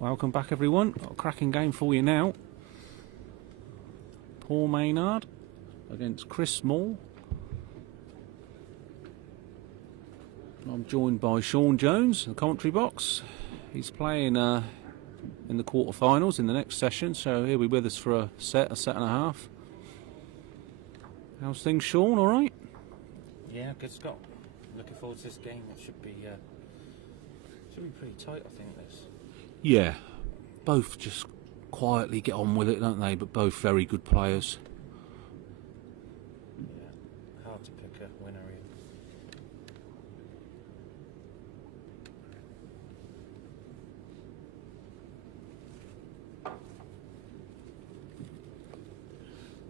Welcome back, everyone. Got a cracking game for you now. Paul Maynard against Chris Small. I'm joined by Sean Jones in the commentary box. He's playing in the quarterfinals in the next session, so he'll be with us for a set and a half. How's things, Sean? All right? Yeah, good, Scott. Looking forward to this game. It should be pretty tight, I think. This. Yeah, both just quietly get on with it, don't they? But both very good players. Yeah, hard to pick a winner here.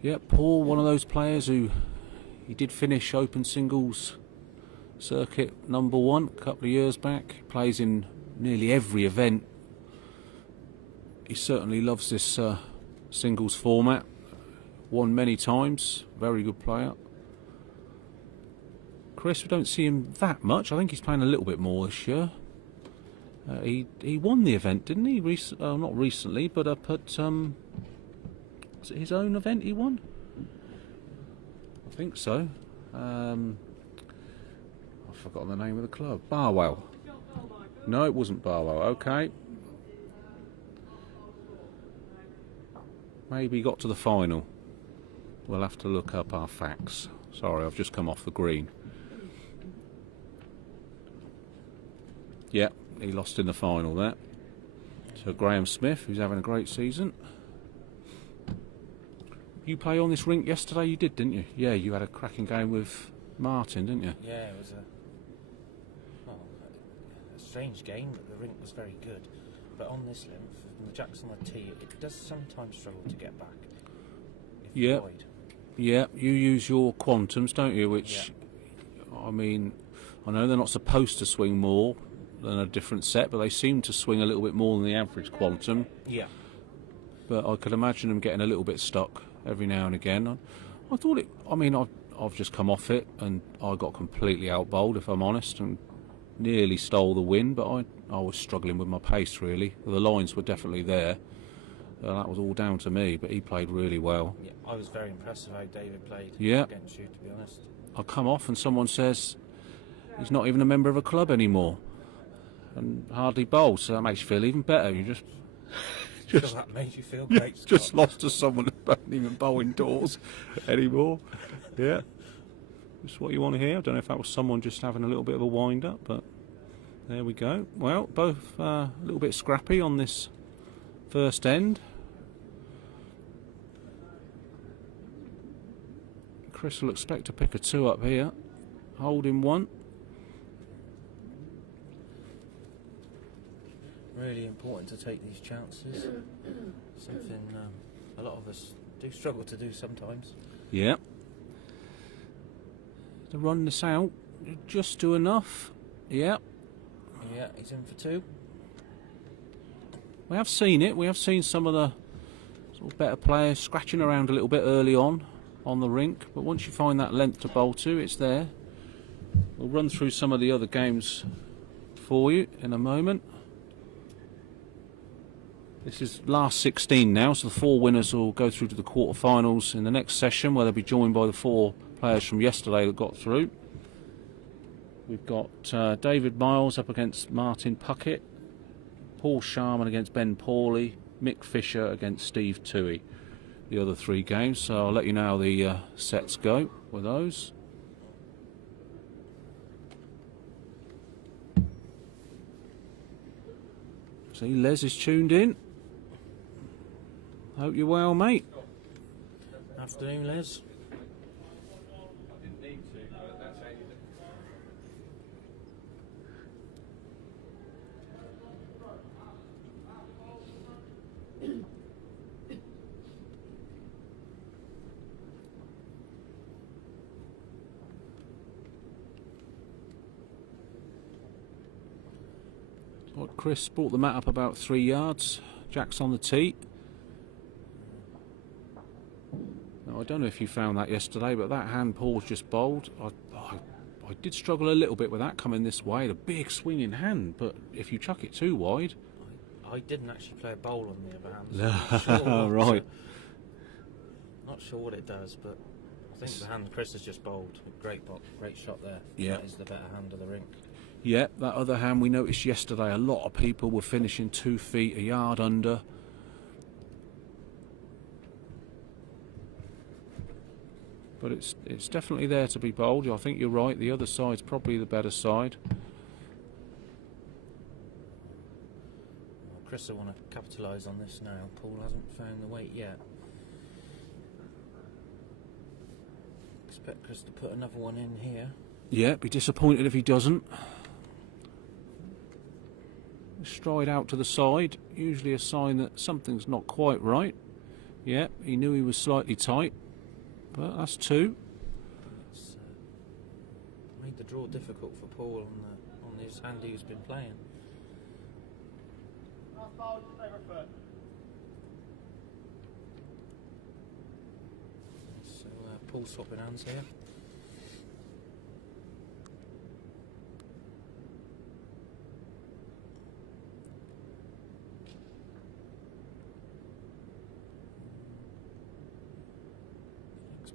Yeah, Paul, one of those players who he did finish Open Singles Circuit #1 a couple of years back. Plays in nearly every event. He certainly loves this singles format. Won many times. Very good player. Chris, we don't see him that much. I think he's playing a little bit more this year. He won the event, didn't he? Not recently, but up at was it his own event he won? I think so. I've forgotten the name of the club. Barwell. No, it wasn't Barwell. Okay. Maybe he got to the final. We'll have to look up our facts. Sorry, I've just come off the green. Yeah, he lost in the final there. So Graham Smith, who's having a great season. You play on this rink yesterday? You did, didn't you? Yeah, you had a cracking game with Martin, didn't you? Yeah, it was a strange game, but the rink was very good. But on this length, from the jacks on the tee, it does sometimes struggle to get back. Yeah. Yeah, you use your quantums, don't you? Which, yeah. I mean, I know they're not supposed to swing more than a different set, but they seem to swing a little bit more than the average quantum. Yeah. But I could imagine them getting a little bit stuck every now and again. I thought it. I mean, I've just come off it and I got completely outbowled, if I'm honest, and nearly stole the win. But I was struggling with my pace really. The lines were definitely there. That was all down to me. But he played really well. Yeah, I was very impressed with how David played against you, to be honest. I come off and someone says he's not even a member of a club anymore, and hardly bowls. So that makes you feel even better. You just. Sure, that made you feel great, Scott. Just lost to someone who doesn't even bowl indoors anymore. Yeah, just what you want to hear. I don't know if that was someone just having a little bit of a wind up, but there we go. Well, both a little bit scrappy on this first end. Chris will expect to pick a 2 up here, holding 1. Really important to take these chances. Something a lot of us do struggle to do sometimes. Yeah. To run this out, just do enough. Yeah. Yeah, he's in for 2. We have seen it. We have seen some of the sort of better players scratching around a little bit early on the rink. But once you find that length to bowl to, it's there. We'll run through some of the other games for you in a moment. This is last 16 now, so the 4 winners will go through to the quarterfinals in the next session, where they'll be joined by the 4 players from yesterday that got through. We've got David Miles up against Martin Puckett, Paul Sharman against Ben Pawley, Mick Fisher against Steve Toohey. The other 3 games, so I'll let you know how the sets go with those. See, Les is tuned in. Hope you're well, mate. Afternoon, Les. Chris brought the mat up about 3 yards. Jack's on the tee. Now, I don't know if you found that yesterday, but that hand Paul's just bowled, I did struggle a little bit with that coming this way. A big swinging hand, but if you chuck it too wide, I didn't actually play a bowl on the other hand. So I'm not sure Right. Not sure what it does, but I think the hand Chris has just bowled. Great shot there. Yeah. That is the better hand of the rink. Yeah, that other hand we noticed yesterday, a lot of people were finishing 2 feet, a yard under. But it's definitely there to be bowled. I think you're right, the other side's probably the better side. Well, Chris will want to capitalise on this now. Paul hasn't found the weight yet. Expect Chris to put another one in here. Yeah, be disappointed if he doesn't. Stride out to the side, usually a sign that something's not quite right. Yeah, he knew he was slightly tight, but that's 2. It's made the draw difficult for Paul on his hand he's been playing. So Paul's swapping hands here.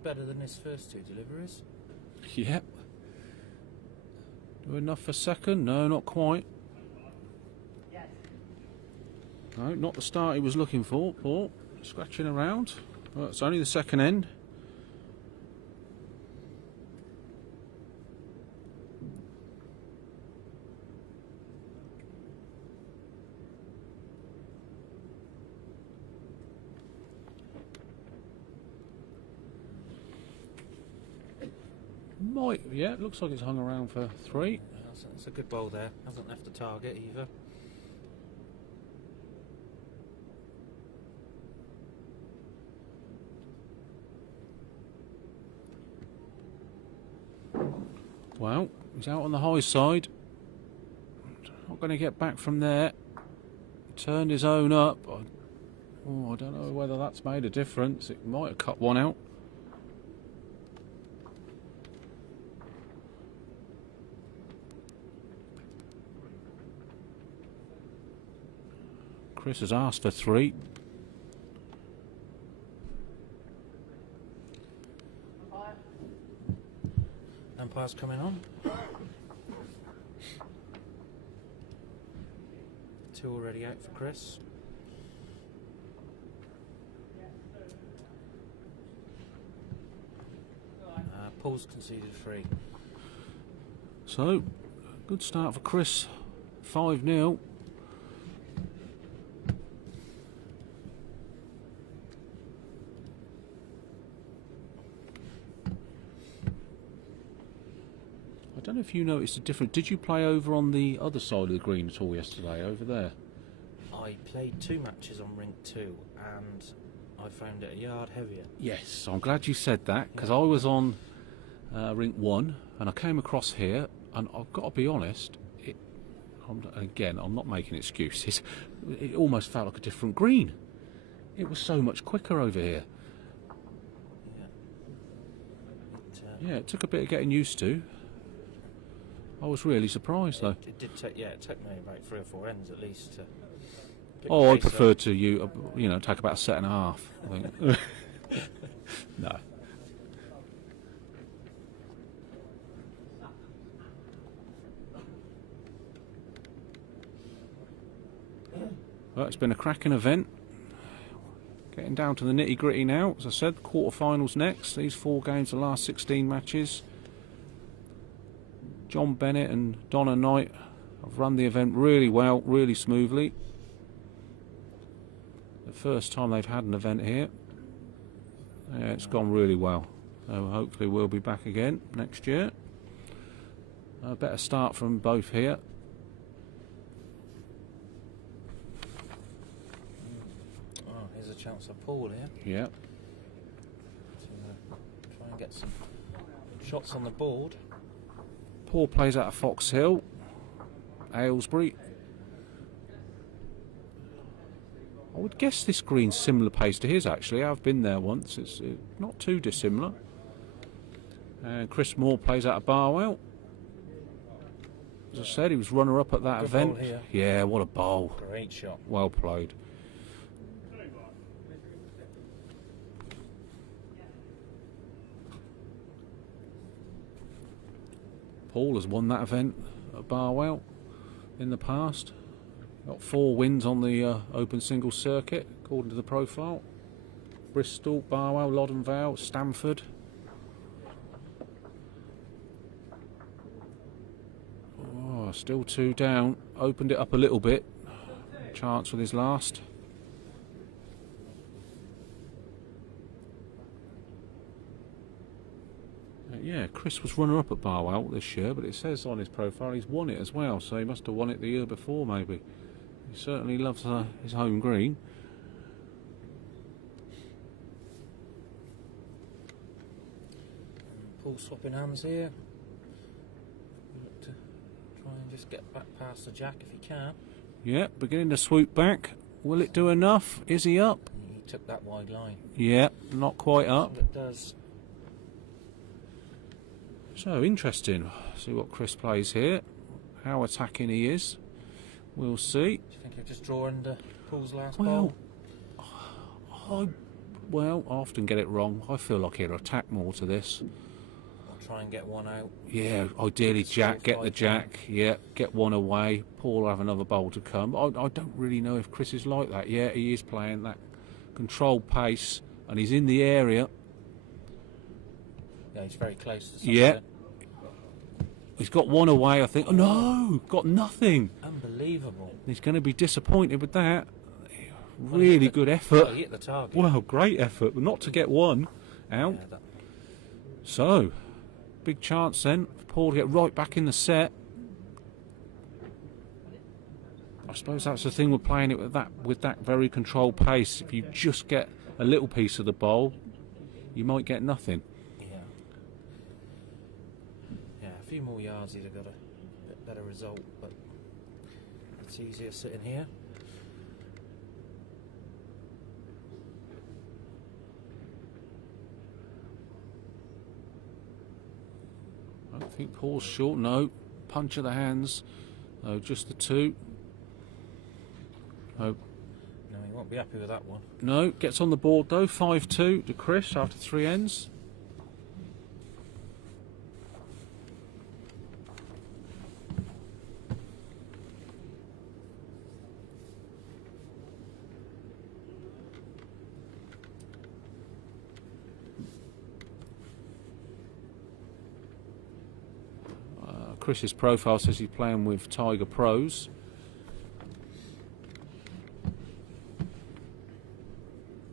Better than his first 2 deliveries. Yep. Do enough for second? No, not quite. No, not the start he was looking for. Paul scratching around. Well, it's only the second end. Yeah, it looks like it's hung around for 3. That's a good bowl there. Hasn't left the target either. Well, he's out on the high side. Not going to get back from there. Turned his own up. Oh, I don't know whether that's made a difference. It might have cut one out. Chris has asked for 3. Umpire's coming on. 2 already out for Chris. Paul's conceded 3. So, good start for Chris. 5-0. I don't know if you noticed a difference. Did you play over on the other side of the green at all yesterday, over there? I played 2 matches on rink 2 and I found it a yard heavier. Yes, I'm glad you said that, because I was on rink 1 and I came across here, and I've got to be honest, I'm not making excuses, it almost felt like a different green. It was so much quicker over here. Yeah, it took a bit of getting used to. I was really surprised though. It did take, it took me about 3 or 4 ends at least to pick Oh, the I pace prefer up. to take about a set and a half, I think. No. Well, it's been a cracking event. Getting down to the nitty gritty now. As I said, quarterfinals next. These 4 games, the last 16 matches. John Bennett and Donna Knight have run the event really well, really smoothly. The first time they've had an event here. Yeah, it's gone really well. So hopefully we'll be back again next year. A better start from both here. Oh, here's a chance of Paul here. Yeah. To try and get some shots on the board. Paul plays out of Fox Hill, Aylesbury. I would guess this green's similar pace to his actually. I've been there once. It's not too dissimilar. And Chris Moore plays out of Barwell. As I said, he was runner-up at that Good event. bowl here. Yeah, what a bowl. Great shot. Well played. Paul has won that event at Barwell in the past. Got 4 wins on the open singles circuit, according to the profile. Bristol, Barwell, Loddon Vale, Stamford. Oh, still 2 down. Opened it up a little bit. Chance with his last. Yeah, Chris was runner-up at Barwell this year, but it says on his profile he's won it as well, so he must have won it the year before, maybe. He certainly loves his home green. Paul swapping hands here. Look to try and just get back past the jack if he can. Yeah, beginning to swoop back. Will it do enough? Is he up? He took that wide line. Yeah, not quite up. It does. So, interesting. See what Chris plays here. How attacking he is. We'll see. Do you think he'll just draw under Paul's last ball? Well, I often get it wrong. I feel like he'll attack more to this. I'll try and get one out. Yeah, ideally jack, get the jack. Yeah, get one away. Paul will have another bowl to come. I don't really know if Chris is like that. Yeah, he is playing that controlled pace, and he's in the area. Yeah, he's very close to something. Yeah. He's got one away, I think. Oh, no! Got nothing. Unbelievable. He's going to be disappointed with that. Really good effort. Oh, he hit the target. Well, great effort, but not to get one out. Yeah, So, big chance then for Paul to get right back in the set. I suppose that's the thing with playing it with that very controlled pace. If you just get a little piece of the bowl, you might get nothing. Yeah, a few more yards he'd have got a bit better result, but it's easier sitting here. I don't think Paul's short. No, punch of the hands. No, just the 2. No, No, he won't be happy with that one. no, gets on the board though. 5-2 to Chris after 3 ends. Chris's profile says he's playing with Tiger Pros.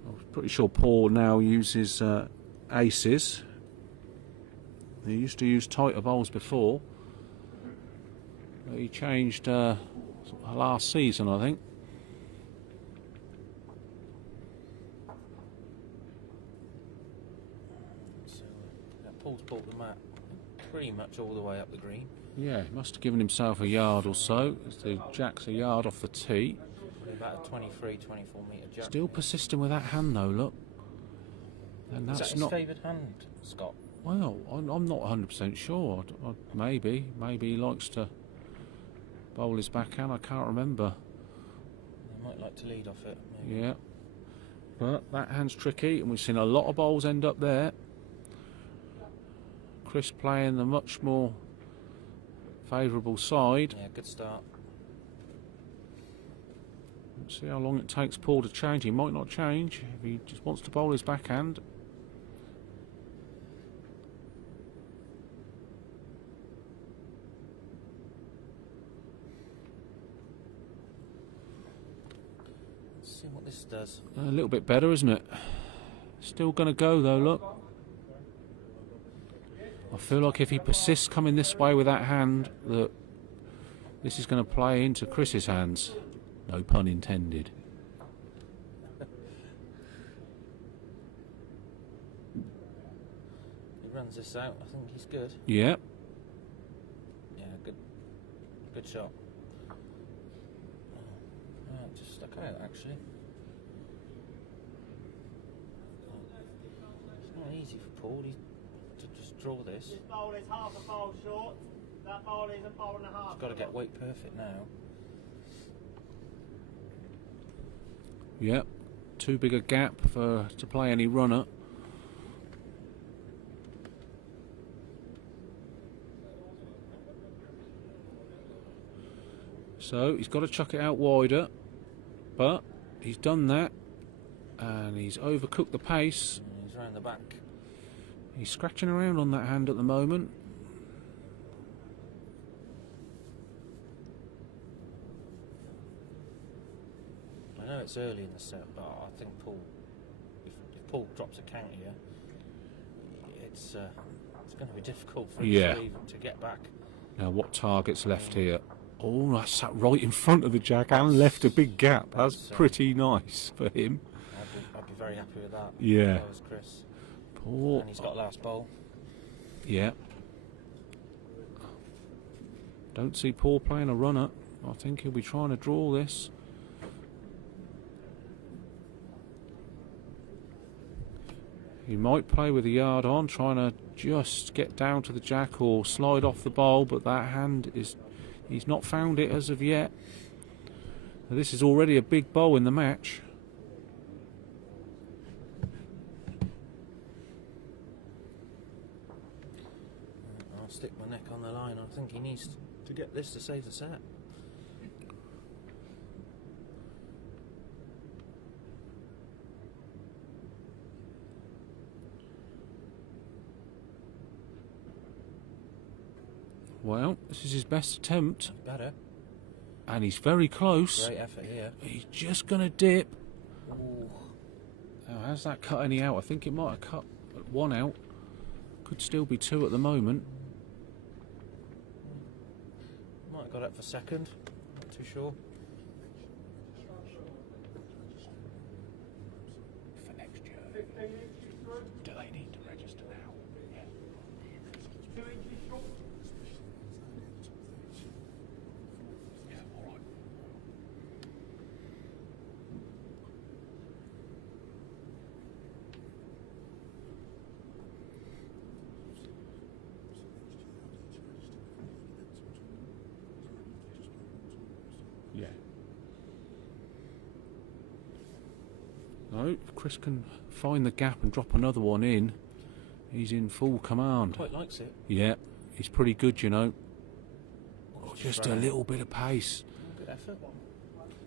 I'm pretty sure Paul now uses aces. He used to use tighter bowls before. He changed last season, I think. So, Paul's bought the mat pretty much all the way up the green. Yeah, he must have given himself a yard or so. The jack's a yard off the tee. Probably about a 23, 24 metre jack. Still persisting with that hand though, look. And Is that's that his not. favoured hand, Scott? Well, I'm not 100% sure. Maybe he likes to bowl his backhand. I can't remember. He might like to lead off it. Maybe. Yeah, but that hand's tricky, and we've seen a lot of bowls end up there. Chris playing the much more favourable side. Yeah, good start. Let's see how long it takes Paul to change. He might not change if he just wants to bowl his backhand. Let's see what this does. A little bit better, isn't it? Still going to go though, look. I feel like if he persists coming this way with that hand, that this is going to play into Chris's hands. No pun intended. He runs this out. I think he's good. Yeah. Yeah, good shot. Just stuck out actually. It's not easy for Paul to just draw this. This bowl is half a bowl short. That ball is a 4.5. He's got to get weight perfect now. Yep, too big a gap to play any runner. So he's got to chuck it out wider, but he's done that, and he's overcooked the pace. And he's round the back. He's scratching around on that hand at the moment. I know it's early in the set, but I think Paul, if Paul drops a count here, it's going to be difficult for him to get back. Now what target's left here? Oh, that's sat right in front of the jack and left a big gap. That's pretty nice for him. I'd be very happy with that. Yeah. That was Chris. Paul. And he's got last bowl. Yeah. Don't see Paul playing a runner. I think he'll be trying to draw this. He might play with the yard on, trying to just get down to the jack or slide off the bowl, but that hand is... He's not found it as of yet. Now, this is already a big bowl in the match. I'll stick my neck on the line. I think he needs to get this to save the set. Well, this is his best attempt. Better. And he's very close. Great effort here. He's just going to dip. Ooh. Now, has that cut any out? I think it might have cut one out. Could still be two at the moment. Might have got it for second. Not too sure. For next year. Do they need to register now? Yeah. No, if Chris can find the gap and drop another one in, he's in full command. Quite likes it. Yeah, he's pretty good, you know. Oh, Just a little bit of pace. Good effort.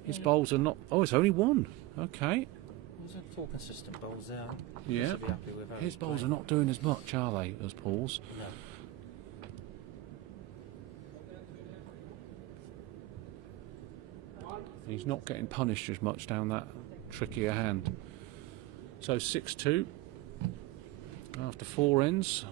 His bowls are not... Oh, it's only one. Okay. He's had 4 consistent bowls there. Yeah. Should be happy with how His he's bowls are playing. not doing as much, are they, as Paul's? No. He's not getting punished as much down that trickier hand. So 6-2 after 4 ends.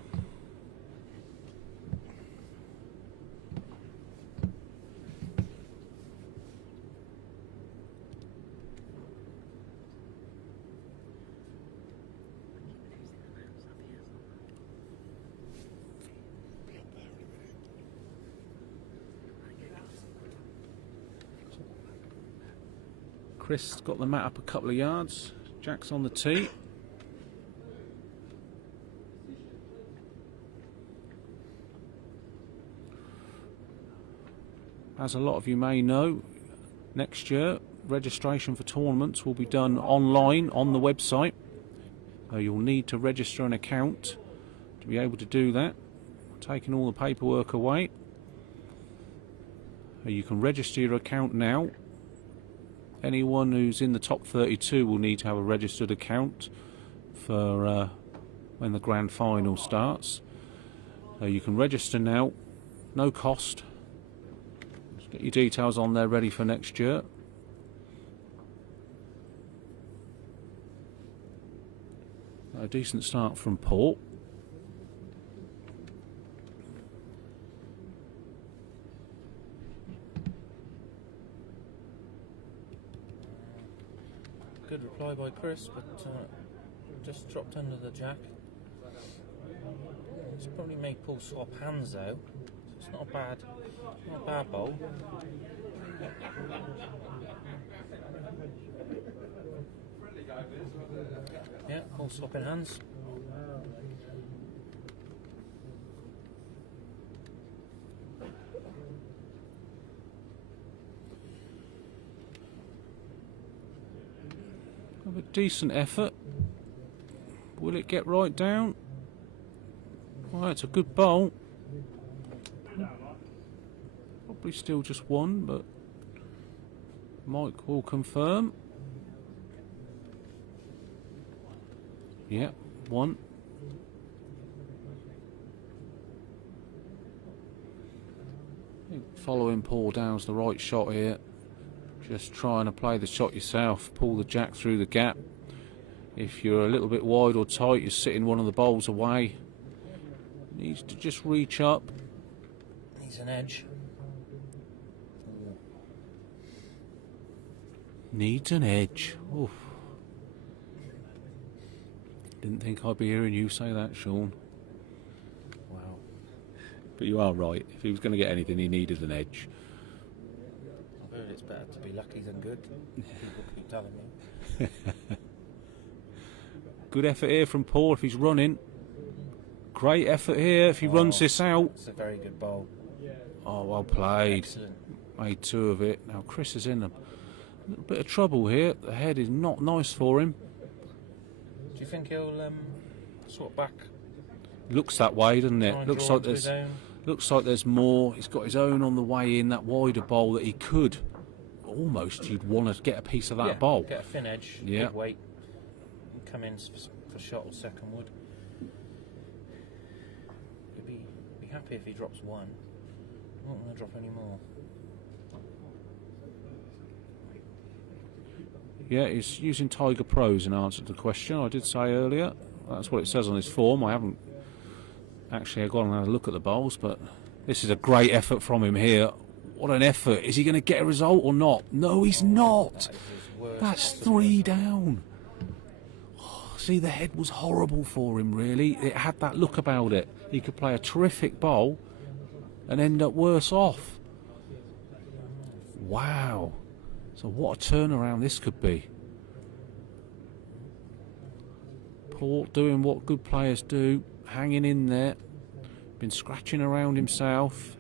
Chris got the mat up a couple of yards. Jack's on the tee. As a lot of you may know, next year registration for tournaments will be done online on the website. You'll need to register an account to be able to do that. Taking all the paperwork away. You can register your account now. Anyone who's in the top 32 will need to have a registered account for when the grand final starts. You can register now, no cost. Just get your details on there ready for next year. A decent start from Paul. Good reply by Chris, but just dropped under the jack. It's probably made Paul swap hands though. So it's not a bad bowl. Yeah, Paul swapping hands. A decent effort. Will it get right down? Well, it's a good bowl. Probably still just one, but Mike will confirm. Yeah, one. I think following Paul Down's the right shot here. Just trying to play the shot yourself. Pull the jack through the gap. If you're a little bit wide or tight, you're sitting one of the bowls away. Needs to just reach up. Needs an edge. Needs an edge. Oof. Didn't think I'd be hearing you say that, Sean. Wow. But you are right. If he was going to get anything, he needed an edge. I've heard it's better to be lucky than good. People keep telling me. Good effort here from Paul if he's running. Great effort here if he runs this out. It's a very good bowl. Oh, well played. Excellent. Made two of it. Now Chris is in a little bit of trouble here. The head is not nice for him. Do you think he'll sort back? Looks that way, doesn't Try it? and Looks draw like into his there's own? looks like there's more. He's got his own on the way in, that wider bowl that he could almost, you'd want to get a piece of that Yeah, bowl. get a thin edge, Yeah. big weight, and come in for shot or second wood. He'd be happy if he drops one. I don't want to drop any more. Yeah, he's using Tiger Pros in answer to the question. I did say earlier. That's what it says on his form. I haven't actually gone and had a look at the bowls, but this is a great effort from him here. What an effort. Is he going to get a result or not? No, he's not. That is his worst That's possible 3 effort. down. Oh, see, the head was horrible for him, really. It had that look about it. He could play a terrific bowl and end up worse off. Wow. So what a turnaround this could be. Paul doing what good players do, hanging in there, been scratching around himself.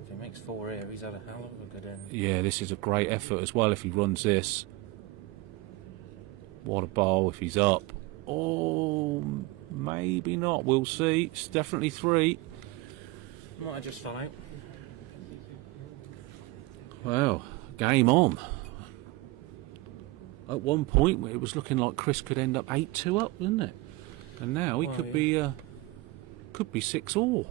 If he makes 4 here, he's had a hell of a good end. Yeah, this is a great effort as well if he runs this. What a bowl if he's up. Oh, maybe not. We'll see. It's definitely 3. Might have just fell out. Well, game on. At one point, it was looking like Chris could end up 8-2 up, wasn't it? And now he Well, could yeah. be 6-all.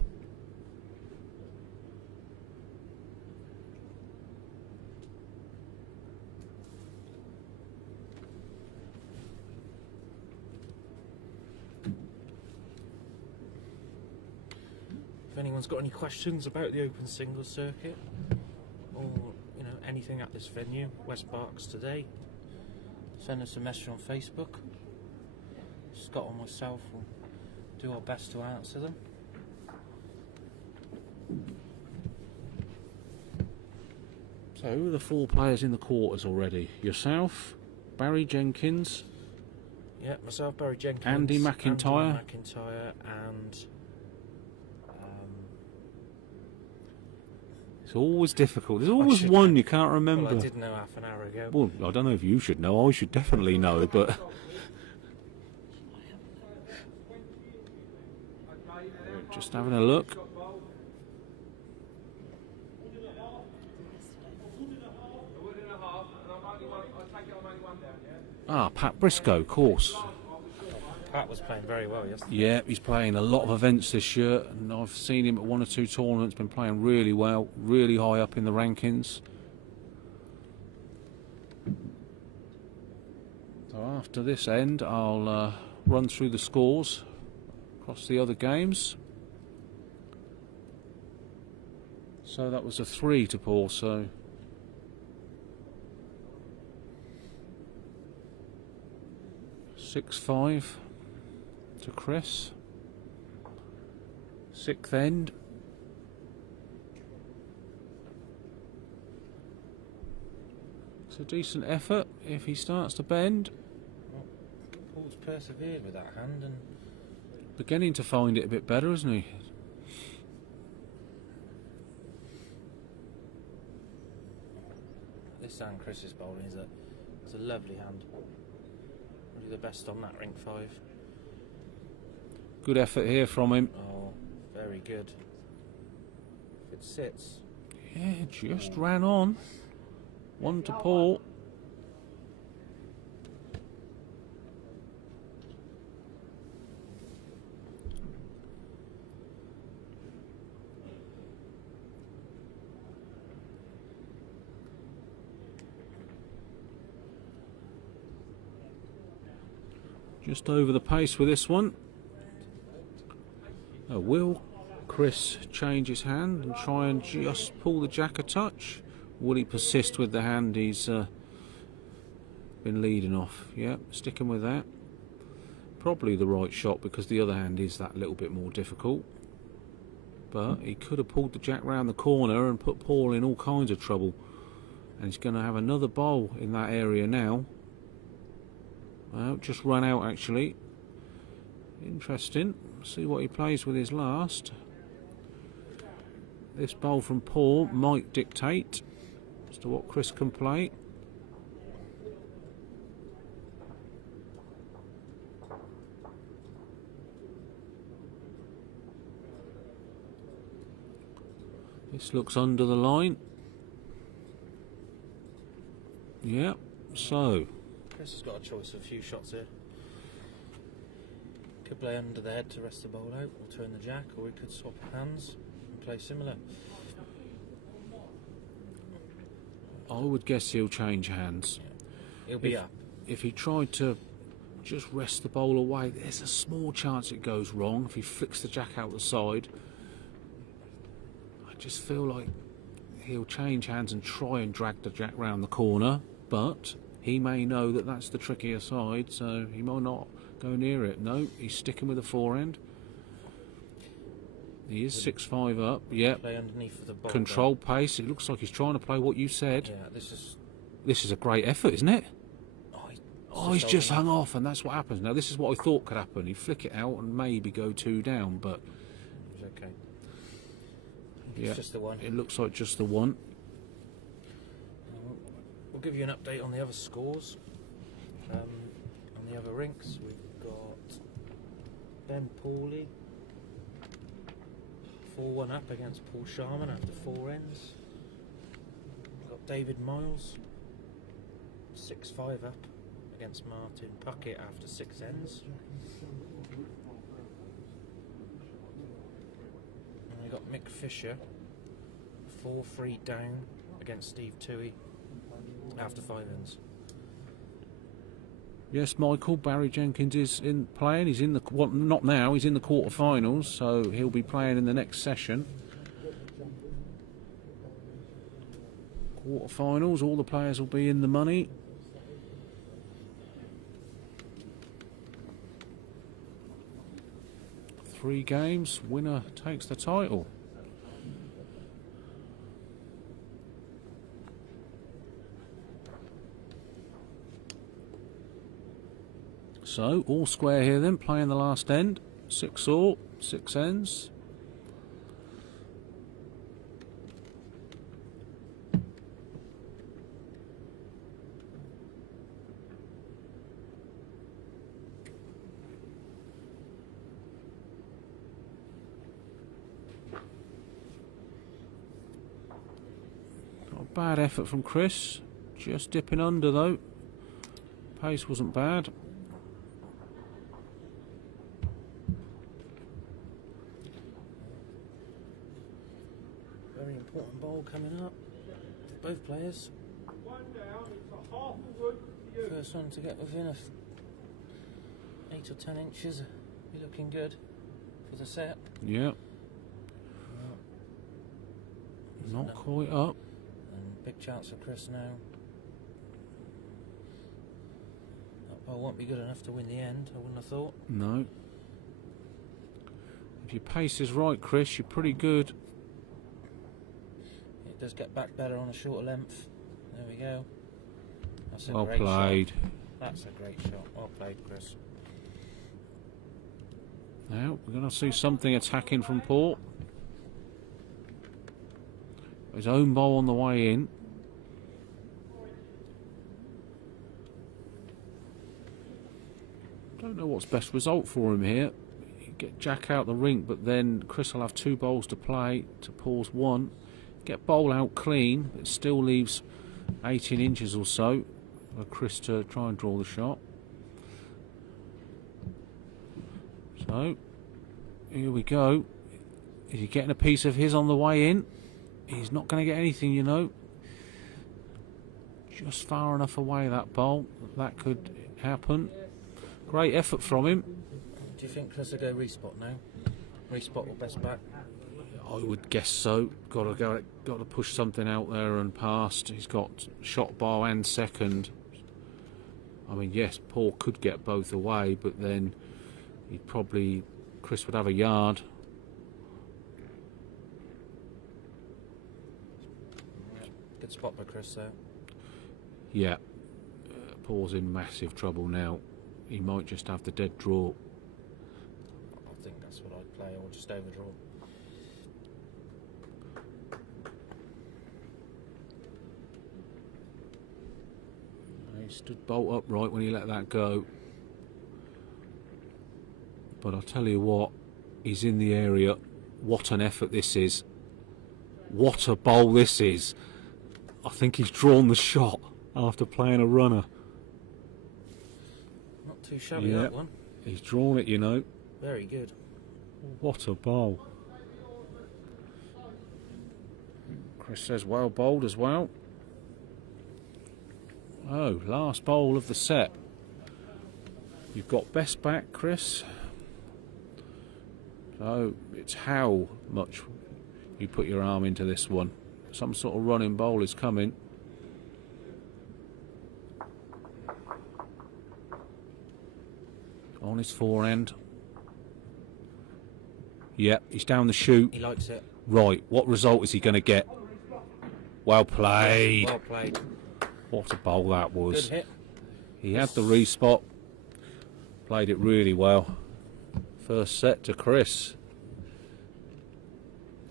If anyone's got any questions about the Open Singles Circuit, or anything at this venue, West Berks today, send us a message on Facebook. Scott or myself will do our best to answer them. So who are the 4 players in the quarters already? Yourself, Barry Jenkins, Yeah, myself, Barry Jenkins, Andy McIntyre. Andy McIntyre, and It's always difficult. There's always should one know. you can't remember. well, I did know half an hour ago. Well, I don't know if you should know. I should definitely know, but just having a look. Ah, Pat Briscoe, of course. Pat was playing very well yesterday. Yeah, he's playing a lot of events this year, and I've seen him at 1 or 2 tournaments, been playing really well, really high up in the rankings. So after this end, I'll run through the scores across the other games. So that was a 3 to Paul, so... $6-5 to Chris. 6th end. It's a decent effort if he starts to bend. Well, Paul's persevered with that hand, and Beginning to find it a bit better, isn't he? this hand Chris's bowling is a It's a lovely hand. Really the best on that ring 5. Good effort here from him. Oh, very good. If it sits. Yeah, just ran on. 1 to Paul. Just over the pace with this one. Will Chris change his hand and try and just pull the jack a touch? Will he persist with the hand he's been leading off? Yep, sticking with that. Probably the right shot because the other hand is that little bit more difficult. But he could have pulled the jack round the corner and put Paul in all kinds of trouble. And he's going to have another bowl in that area now. Well, just run out actually. Interesting. See what he plays with his last. This bowl from Paul might dictate as to what Chris can play. This looks under the line. Yep, so Chris has got a choice of a few shots here. Could play under the head to rest the bowl out, or turn the jack, or he could swap hands and play similar. I would guess he'll change hands. Yeah. He'll be up. If he tried to just rest the bowl away, there's a small chance it goes wrong. If he flicks the jack out the side, I just feel like he'll change hands and try and drag the jack round the corner, but he may know that that's the trickier side, so he might not go near it. No, he's sticking with the forehand. He is 6-5 up. Yep. Play underneath of the bowl. Control pace. It looks like he's trying to play what you said. Yeah, This is a great effort, isn't it? He's just hung off. off, and that's what happens. Now, this is what I thought could happen. He'd flick it out and maybe go 2 down, but It's okay. yeah, It's just the one. it looks like just the one. We'll give you an update on the other scores. On the other rinks, we've got Ben Pauley 4-1 up against Paul Sharman after 4 ends. We've got David Miles 6-5 up against Martin Puckett after 6 ends. And we got Mick Fisher 4-3 down against Steve Toohey after 5 ends. Yes, Michael, Barry Jenkins is in playing. He's in the not now. He's in the quarterfinals, so he'll be playing in the next session. Quarterfinals, all the players will be in the money. Three games, winner takes the title. So, all square here then, playing the last end. 6 all, 6 ends. Not a bad effort from Chris. Just dipping under though. Pace wasn't bad. Very important bowl coming up for both players. First one to get within 8 or 10 inches be looking good for the set. Yep. Not quite up. And big chance for Chris now. That bowl won't be good enough to win the end, I wouldn't have thought. No. If your pace is right, Chris, you're pretty good. It does get back better on a shorter length. There we go. That's a Well great played. shot. That's a great shot. Well played, Chris. Now we're going to see something attacking from Paul. His own bowl on the way in. what's best result for him here. You get Jack out the rink, but then Chris will have 2 bowls to play to Paul's 1. Get bowl out clean, but it still leaves 18 inches or so for Chris to try and draw the shot. So, here we go. Is he getting a piece of his on the way in? He's not going to get anything, you know. Just far enough away, that bowl. That could happen. Great effort from him. Do you think Chris will go respot now? Respot or best back? I would guess so. Got to push something out there and past. He's got shot bar and second. I mean, yes, Paul could get both away, but then he'd probably... Chris would have a yard. Good spot by Chris there. Yeah. Paul's in massive trouble now. He might just have the dead draw. I think that's what I'd play, or just overdraw. He stood bolt upright when he let that go. But I'll tell you what, he's in the area. What an effort this is. What a bowl this is. I think he's drawn the shot after playing a runner. Not too shabby, that one. He's drawn it, you know. Very good. What a bowl. Chris says well bowled as well. Oh, last bowl of the set. You've got best back, Chris. So it's how much you put your arm into this one. Some sort of running bowl is coming. On his forehand. Yep, he's down the chute. He likes it. Right, what result is he going to get? Well played. Well played. What a bowl that was. Good hit. He had the respot. Played it really well. First set to Chris.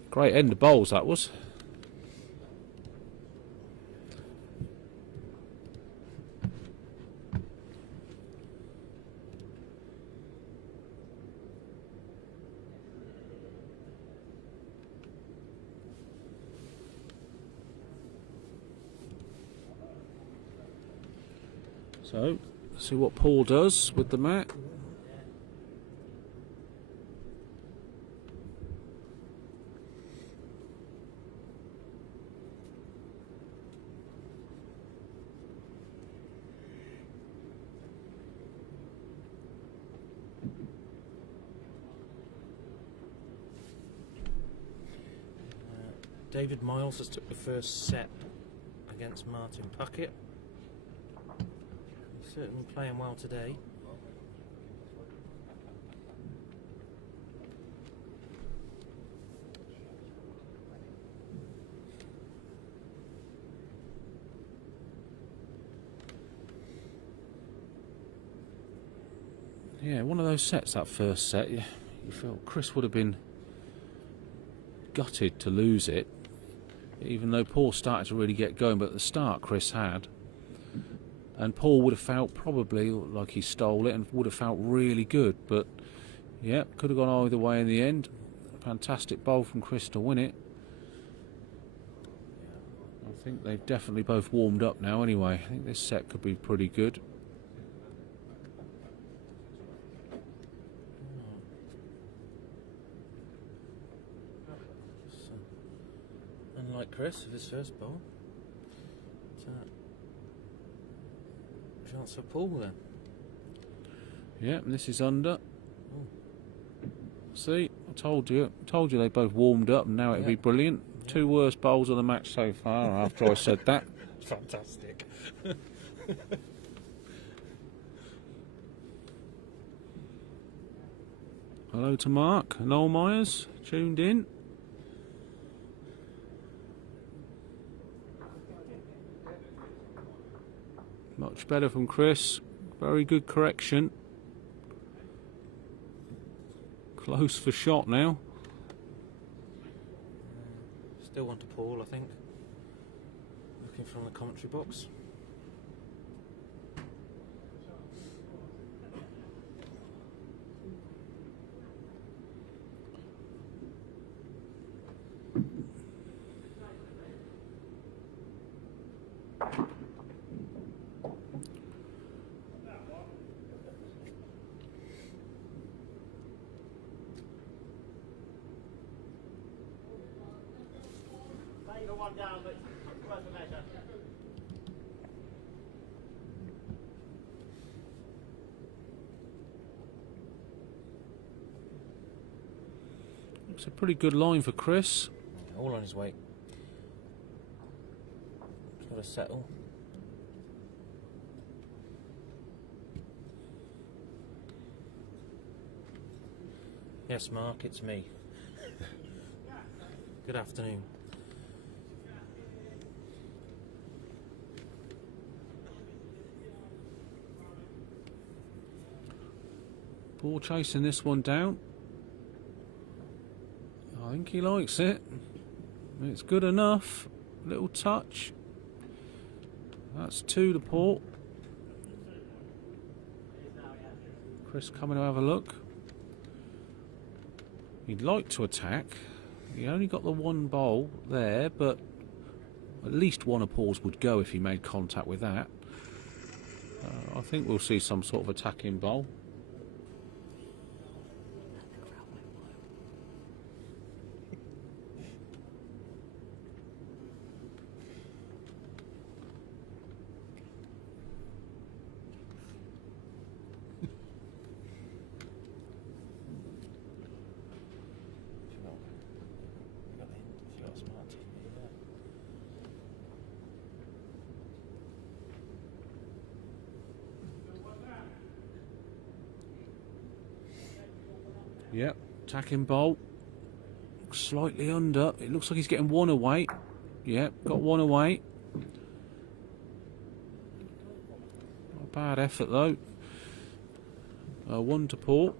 Great end of bowls that was. So, see what Paul does with the mat. David Miles has took the first set against Martin Puckett. He's certainly playing well today. Yeah, one of those sets, that first set, you felt Chris would have been gutted to lose it, even though Paul started to really get going, but at the start Chris had. And Paul would have felt probably like he stole it and would have felt really good, but yeah, could have gone either way in the end. Fantastic bowl from Chris to win it. I think they've definitely both warmed up now anyway. I think this set could be pretty good. Unlike Chris with his first bowl. Chance for Paul then. Yeah, and this is under. See, I told you they both warmed up, and now it'd be brilliant. Yeah. 2 worst bowls of the match so far. After I said that, fantastic. Hello to Mark, Noel Myers, tuned in. Much better from Chris. Very good correction. Close for shot now. Still one to Paul, I think. Looking from the commentary box. It's a pretty good line for Chris. All on his way. Got to settle. Yes, Mark, it's me. Good afternoon. Ball chasing this one down. I think he likes it. It's good enough. Little touch. That's 2 to port. Chris coming to have a look. He'd like to attack. He only got the 1 bowl there, but at least 1 pause would go if he made contact with that. I think we'll see some sort of attacking bowl. Yep, attacking bolt. Slightly under. It looks like he's getting 1 away. Yep, got 1 away. Not a bad effort though. 1 to port.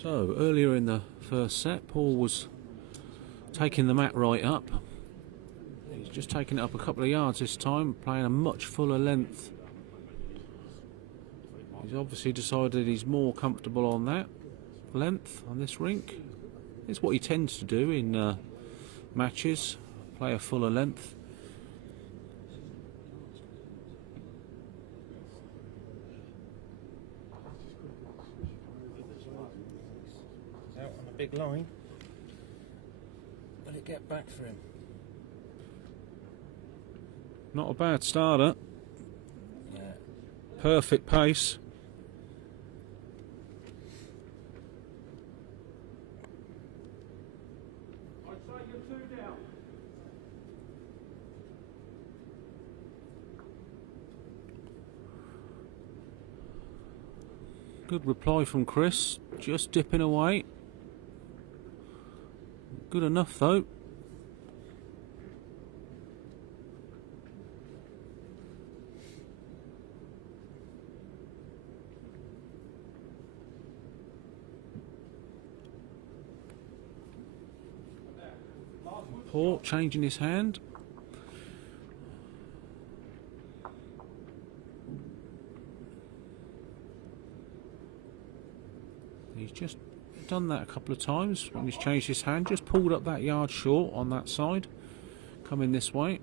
So, earlier in the first set, Paul was taking the mat right up. He's just taken it up a couple of yards this time, playing a much fuller length. He's obviously decided he's more comfortable on that length, on this rink. It's what he tends to do in matches, play a fuller length. Big line. Will it get back for him? Not a bad starter. Yeah. Perfect pace. I'd say you're 2 down. Good reply from Chris. Just dipping away. Good enough though. Port changing his hand. He's just done that a couple of times when he's changed his hand, just pulled up that yard short on that side, coming this way.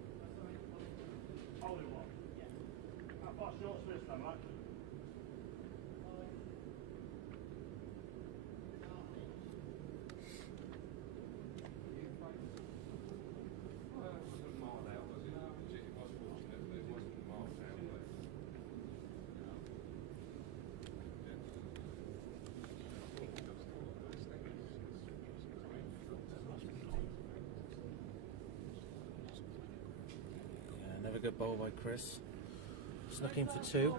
Another good bowl by Chris. He's looking for 2.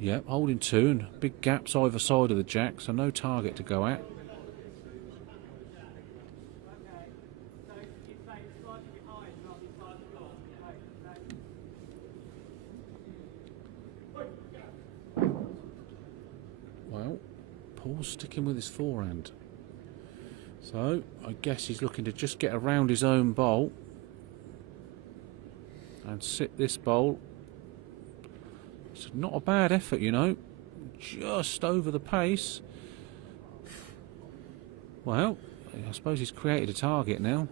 Yep, holding 2 and big gaps either side of the jack, so no target to go at. Well, Paul's sticking with his forehand. So, I guess he's looking to just get around his own bowl and sit this bowl. It's not a bad effort, you know. Just over the pace. Well, I suppose he's created a target now.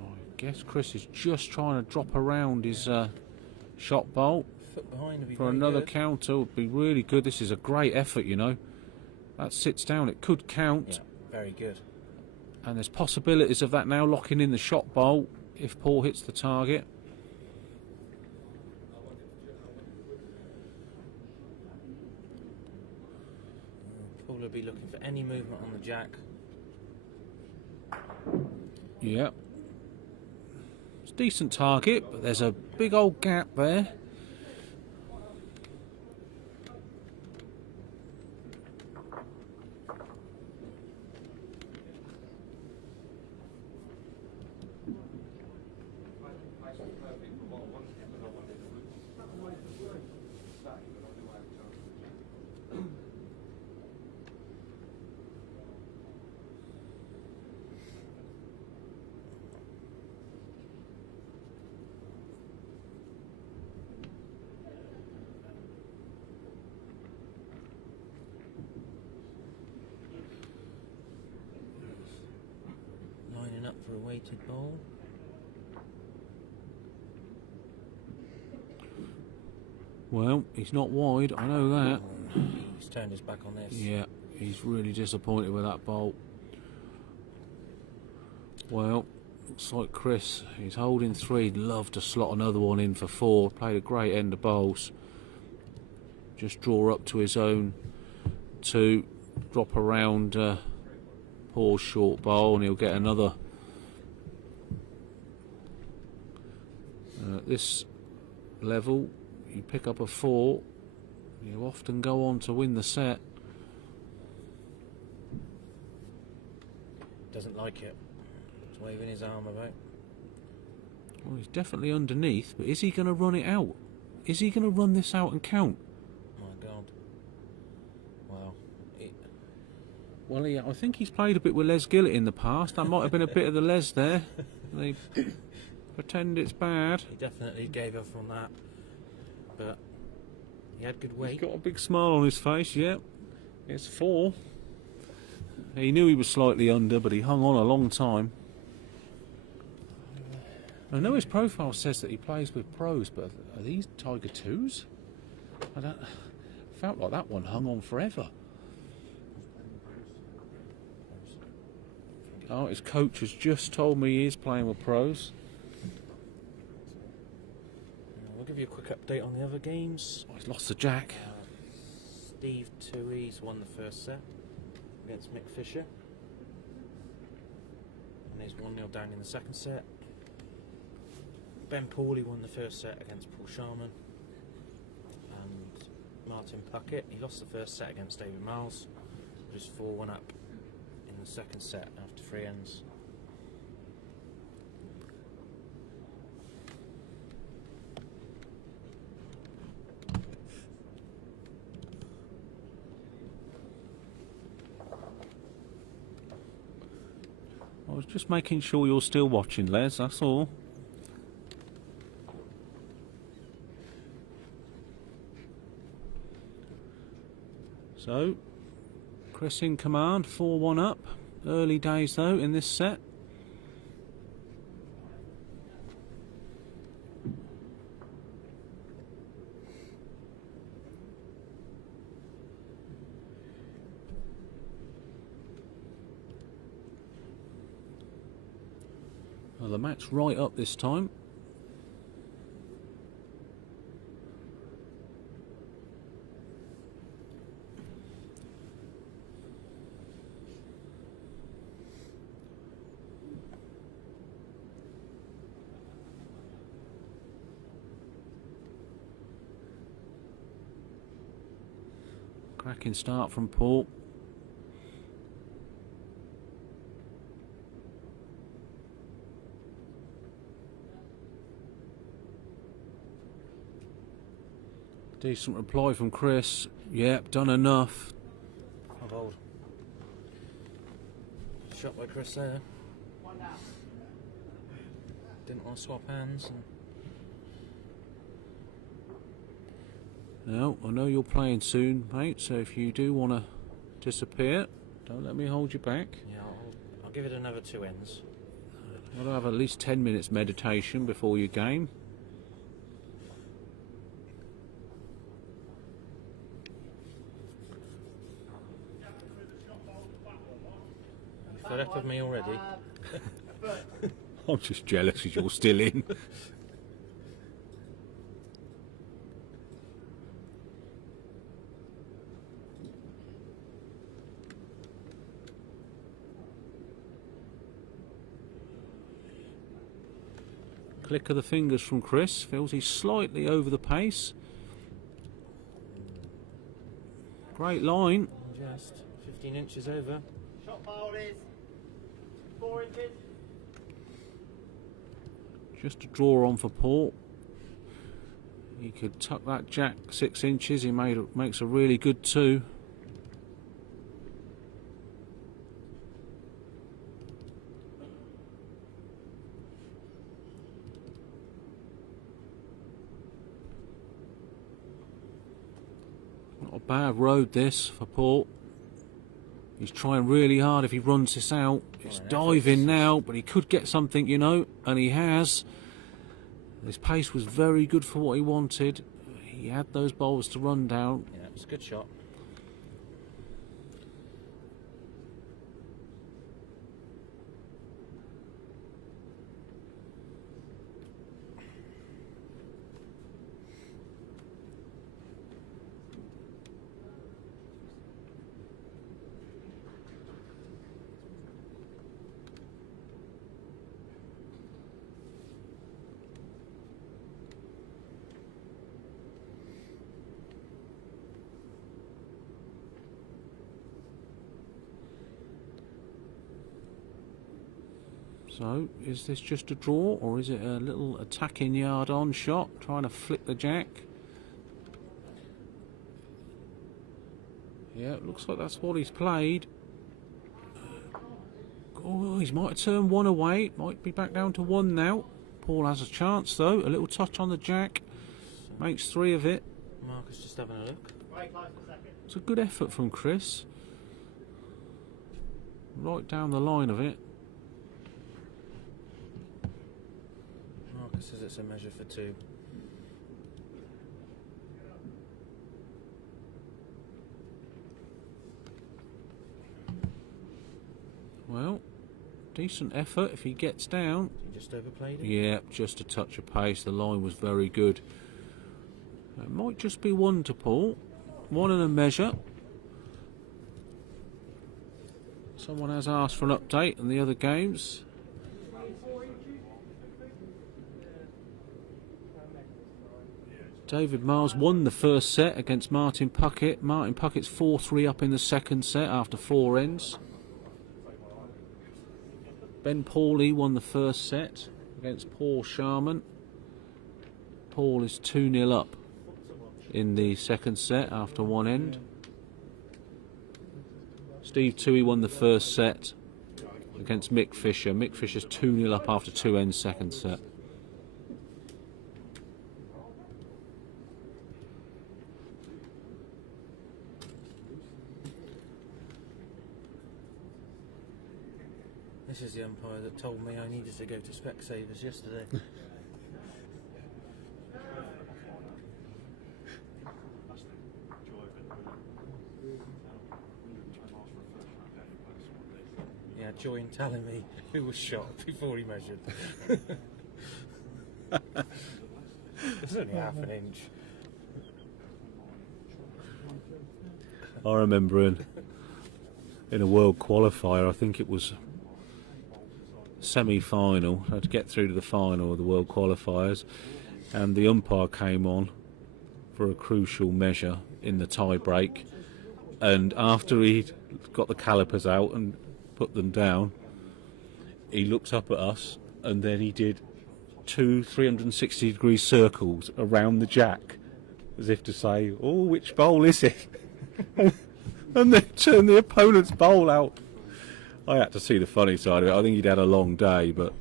I guess Chris is just trying to drop around his shot bolt. Foot behind would be For very another good. counter would be really good. This is a great effort, you know. That sits down, it could count. Yeah, very good. And there's possibilities of that now locking in the shot bolt if Paul hits the target. Paul will be looking for any movement on the jack. Yeah. It's a decent target, but there's a big old gap there. Lining up for a weighted ball. Well, he's not wide, I know that. He's turned his back on this. Yeah, he's really disappointed with that bolt. Well, looks like Chris, he's holding 3. He'd love to slot another one in for 4. Played a great end of bowls. Just draw up to his own 2. Drop around Paul's short bowl and he'll get another. At this level, you pick up a 4, you often go on to win the set. Doesn't like it. He's waving his arm about. Well, he's definitely underneath, but is he going to run it out? Is he going to run this out and count? My God. Wow. Well, yeah, I think he's played a bit with Les Gillett in the past. That might have been a bit of the Les there. They pretend it's bad. He definitely gave up on that. But he had good He's weight. got a big smile on his face, yeah. It's 4. He knew he was slightly under, but he hung on a long time. I know his profile says that he plays with pros, but are these Tiger 2s? I felt like that one hung on forever. Oh, his coach has just told me he is playing with pros. We'll give you a quick update on the other games. Oh, he's lost the jack. Steve Tui's won the first set against Mick Fisher. And he's 1-0 down in the second set. Ben Pauley won the first set against Paul Sharman. And Martin Puckett, he lost the first set against David Miles. Just 4-1 up in the second set after 3 ends. I was just making sure you're still watching, Les, that's all. So, Chris in command, 4-1 up. Early days though in this set. Well, the mat's right up this time. Cracking start from Paul. Decent reply from Chris. Yep, done enough. How bold. Shot by Chris there. didn't want to swap hands. And Now, I know you're playing soon, mate, so if you do want to disappear, don't let me hold you back. yeah, I'll give it another 2 ends. I'll have at least 10 minutes meditation before your game. You fed up with me already? I'm just jealous because you're still in. Click of the fingers from Chris. Feels he's slightly over the pace. Great line. Just 15 inches over. Shot foul is 4 inches. Just a draw on for Paul. He could tuck that jack 6 inches. He makes a really good 2. Not a bad road this for Paul. He's trying really hard if he runs this out. It's diving now, but he could get something, you know, and he has. His pace was very good for what he wanted. He had those bowls to run down. Yeah, it was a good shot. So, is this just a draw, or is it a little attacking yard on shot, trying to flick the jack? Yeah, it looks like that's what he's played. Oh, he might have turned 1 away. Might be back down to 1 now. Paul has a chance though. A little touch on the jack. Makes 3 of it. Marcus just having a look. It's a good effort from Chris. Right down the line of it. Marcus says it's a measure for 2. Well, decent effort if he gets down. You just overplayed it? Yeah, just a touch of pace. The line was very good. It might just be 1 to Paul. 1 and a measure. Someone has asked for an update on the other games. David Miles won the first set against Martin Puckett. Martin Puckett's 4-3 up in the second set after 4 ends. Ben Pauly won the first set against Paul Sharman. Paul is 2-0 up in the second set after 1 end. Steve Toohey won the first set against Mick Fisher. Mick Fisher's 2-0 up after 2 ends second set. This is the umpire that told me I needed to go to Specsavers yesterday. Yeah, joy in telling me who was shot before he measured. It's only half an inch. I remember in a world qualifier, I think it was semi-final, so to get through to the final of the world qualifiers, and the umpire came on for a crucial measure in the tie break, and after he'd got the calipers out and put them down, he looked up at us and then he did 2 360-degree circles around the jack as if to say, oh, which bowl is it? And then turned the opponent's bowl out. I had to see the funny side of it. I think he'd had a long day, but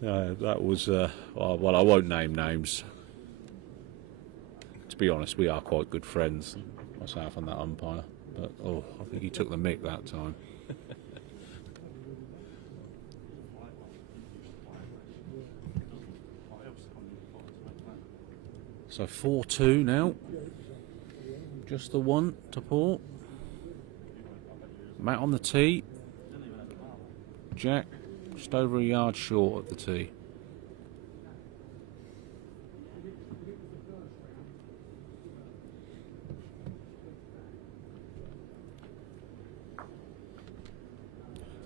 That was, well, I won't name names. To be honest, we are quite good friends, myself and that umpire. But, I think he took the mick that time. So 4-2 now. Just the one to Paul. Matt on the tee. Jack just over a yard short of the tee.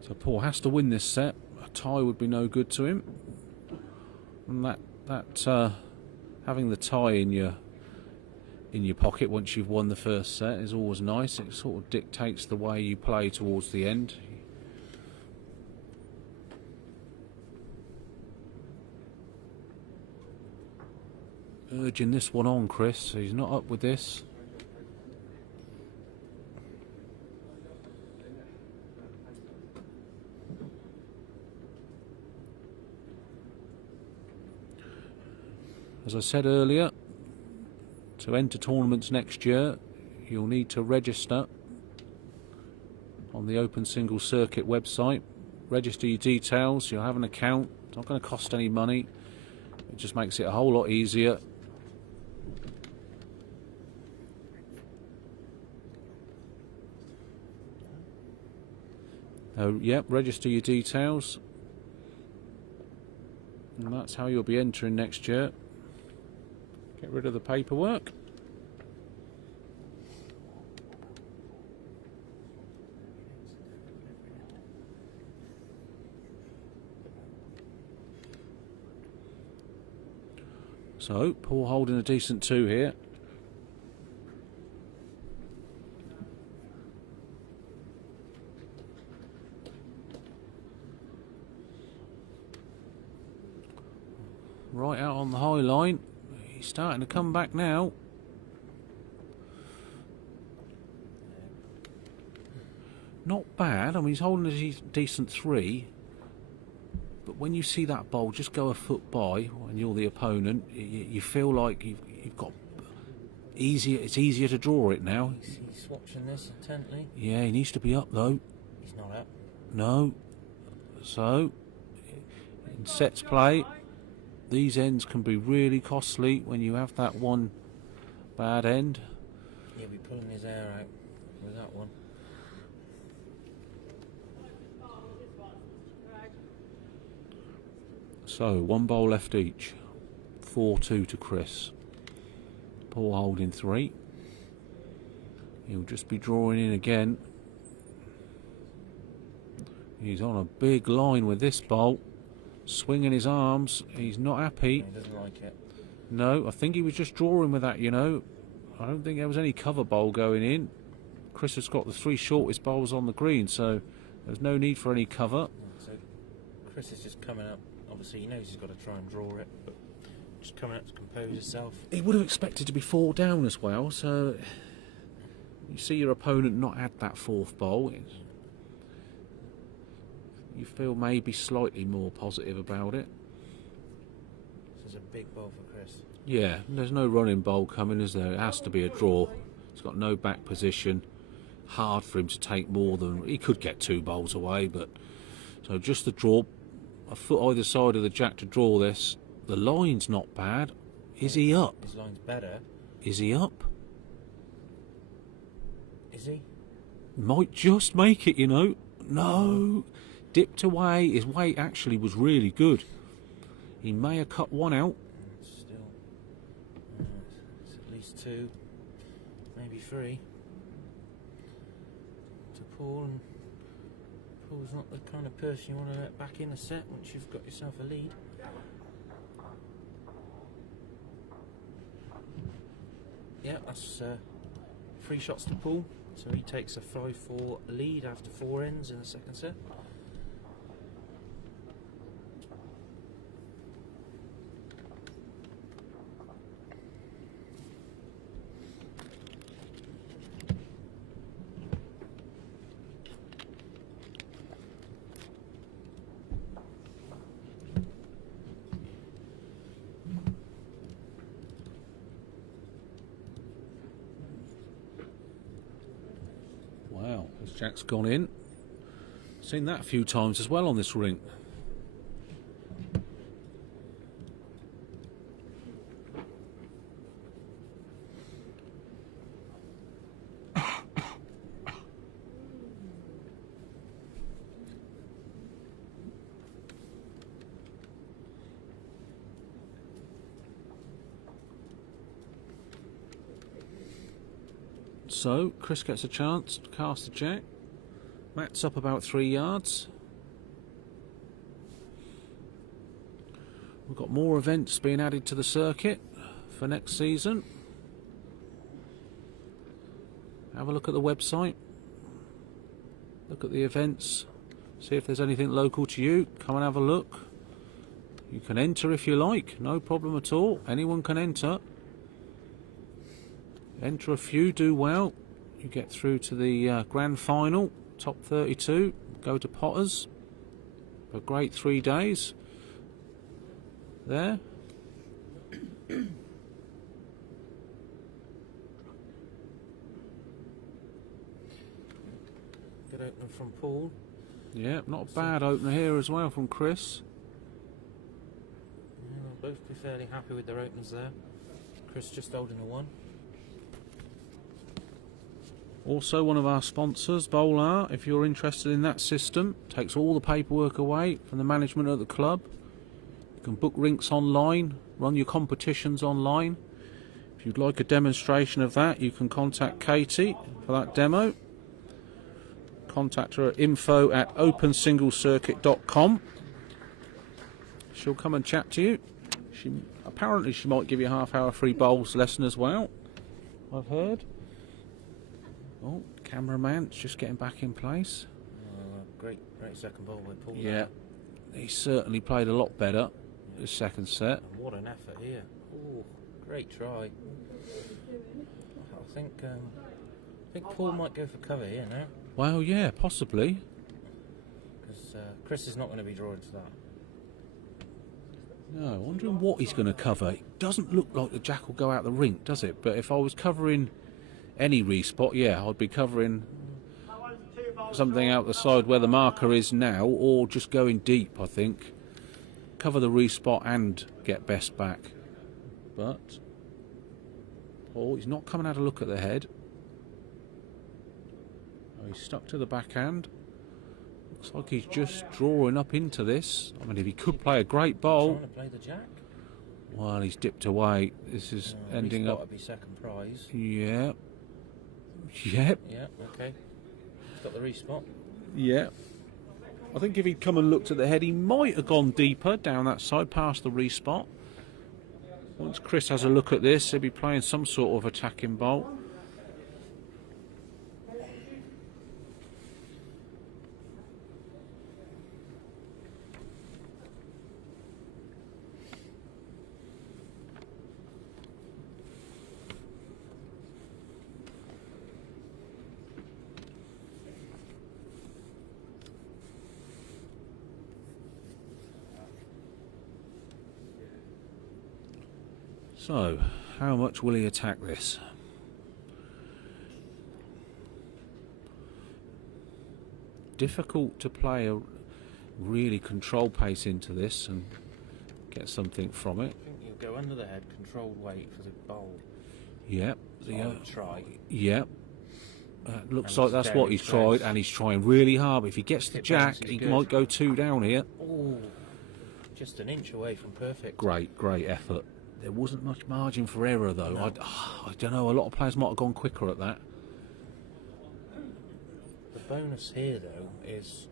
So Paul has to win this set. A tie would be no good to him. And that having the tie in your pocket once you've won the first set is always nice. It sort of dictates the way you play towards the end. Urging this one on, Chris. He's not up with this. As I said earlier, to enter tournaments next year, you'll need to register on the Open Single Circuit website. Register your details, you'll have an account. It's not going to cost any money. It just makes it a whole lot easier. Yep, register your details. And that's how you'll be entering next year. Get rid of the paperwork. So, Paul holding a decent 2 here. Right out on the high line. He's starting to come back now. Not bad. I mean, he's holding a decent 3. But when you see that bowl just go a foot by, when you're the opponent, you feel like you've got easier. It's easier to draw it now. He's watching this intently. Yeah, he needs to be up though. He's not up. No. So, in sets play, these ends can be really costly when you have that one bad end. He'll be pulling his hair out with that one. So, 1 bowl left each. 4-2 to Chris. Paul holding 3. He'll just be drawing in again. He's on a big line with this bowl. Swinging his arms. He's not happy. He doesn't like it. No, I think he was just drawing with that, you know. I don't think there was any cover bowl going in. Chris has got the 3 shortest bowls on the green, so there's no need for any cover. So Chris is just coming up. Obviously, he knows he's got to try and draw it, but just coming up to compose himself. He would have expected to be 4 down as well, so you see your opponent not had that 4th bowl. You feel maybe slightly more positive about it. This is a big bowl for Chris. Yeah, there's no running bowl coming, is there? It has to be a draw. He's got no back position. Hard for him to take more than... He could get 2 bowls away, but... So just the draw. A foot either side of the jack to draw this. The line's not bad. Is he up? His line's better. Is he up? Is he? Might just make it, you know. No. Dipped away. His weight actually was really good. He may have cut 1 out. Still. It's at least 2. Maybe 3. To Paul, and Paul's not the kind of person you want to let back in a set once you've got yourself a lead. Yeah, that's 3 shots to Paul. So he takes a 5-4 lead after 4 ends in the second set. Jack's gone in. Seen that a few times as well on this rink. So, Chris gets a chance to cast the jack. Matt's up about 3 yards. We've got more events being added to the circuit for next season. Have a look at the website. Look at the events. See if there's anything local to you. Come and have a look. You can enter if you like. No problem at all. Anyone can enter. Enter a few, do well. You get through to the grand final, top 32. Go to Potters. A great 3 days. There. Good opener from Paul. Yeah, not a bad opener here as well from Chris. Yeah, they'll both be fairly happy with their openers there. Chris just holding the one. Also one of our sponsors, Bowlar, if you're interested in that system, takes all the paperwork away from the management of the club. You can book rinks online, run your competitions online. If you'd like a demonstration of that, you can contact Katie for that demo. Contact her at info@opensinglecircuit.com. She'll come and chat to you. Apparently she might give you a half-hour free bowls lesson as well, I've heard. Oh, cameraman's just getting back in place. Great second ball by Paul. Yeah, he certainly played a lot better this second set. What an effort here. Oh, great try. I think Paul might go for cover here now. Well, yeah, possibly. Because Chris is not going to be drawing to that. No, wondering what he's going to cover. It doesn't look like the jack will go out the rink, does it? But if I was covering any respot, yeah, I'd be covering something out the side where the marker is now, or just going deep, I think. Cover the respot and get best back. But he's not coming out to look at the head. Oh, he's stuck to the backhand. Looks like he's just drawing up into this. I mean, if he could play a great bowl. Trying to play the jack. Well, he's dipped away. This is ending up. Respot would be second prize. Yeah. Yep. Yeah. Okay. He's got the respot. Yeah. I think if he'd come and looked at the head, he might have gone deeper down that side past the respot. Once Chris has a look at this, he'll be playing some sort of attacking bowl. So, how much will he attack this? Difficult to play a really control pace into this and get something from it. I think you'll go under the head, controlled weight for the bowl. Yep. Try. Yep. Looks And like that's very what he's close. tried, and he's trying really hard. But if he gets the If it jack, bounces, he good. might go 2 down here. Oh, just an inch away from perfect. Great effort. There wasn't much margin for error, though. No. I don't know. A lot of players might have gone quicker at that. The bonus here, though, is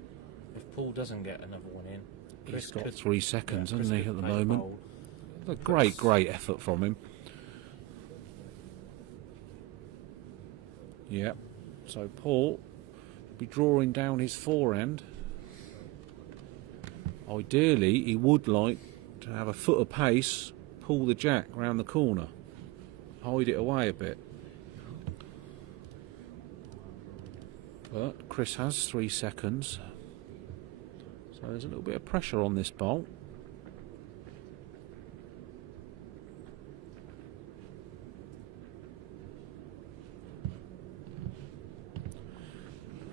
if Paul doesn't get another one in, He's Chris got could- 3 seconds, yeah, hasn't he, Chris at the could play moment? bowl. A great effort from him. Yep. So Paul will be drawing down his forehand. Ideally, he would like to have a foot of pace, pull the jack round the corner, hide it away a bit. But Chris has 3 seconds. So there's a little bit of pressure on this bowl.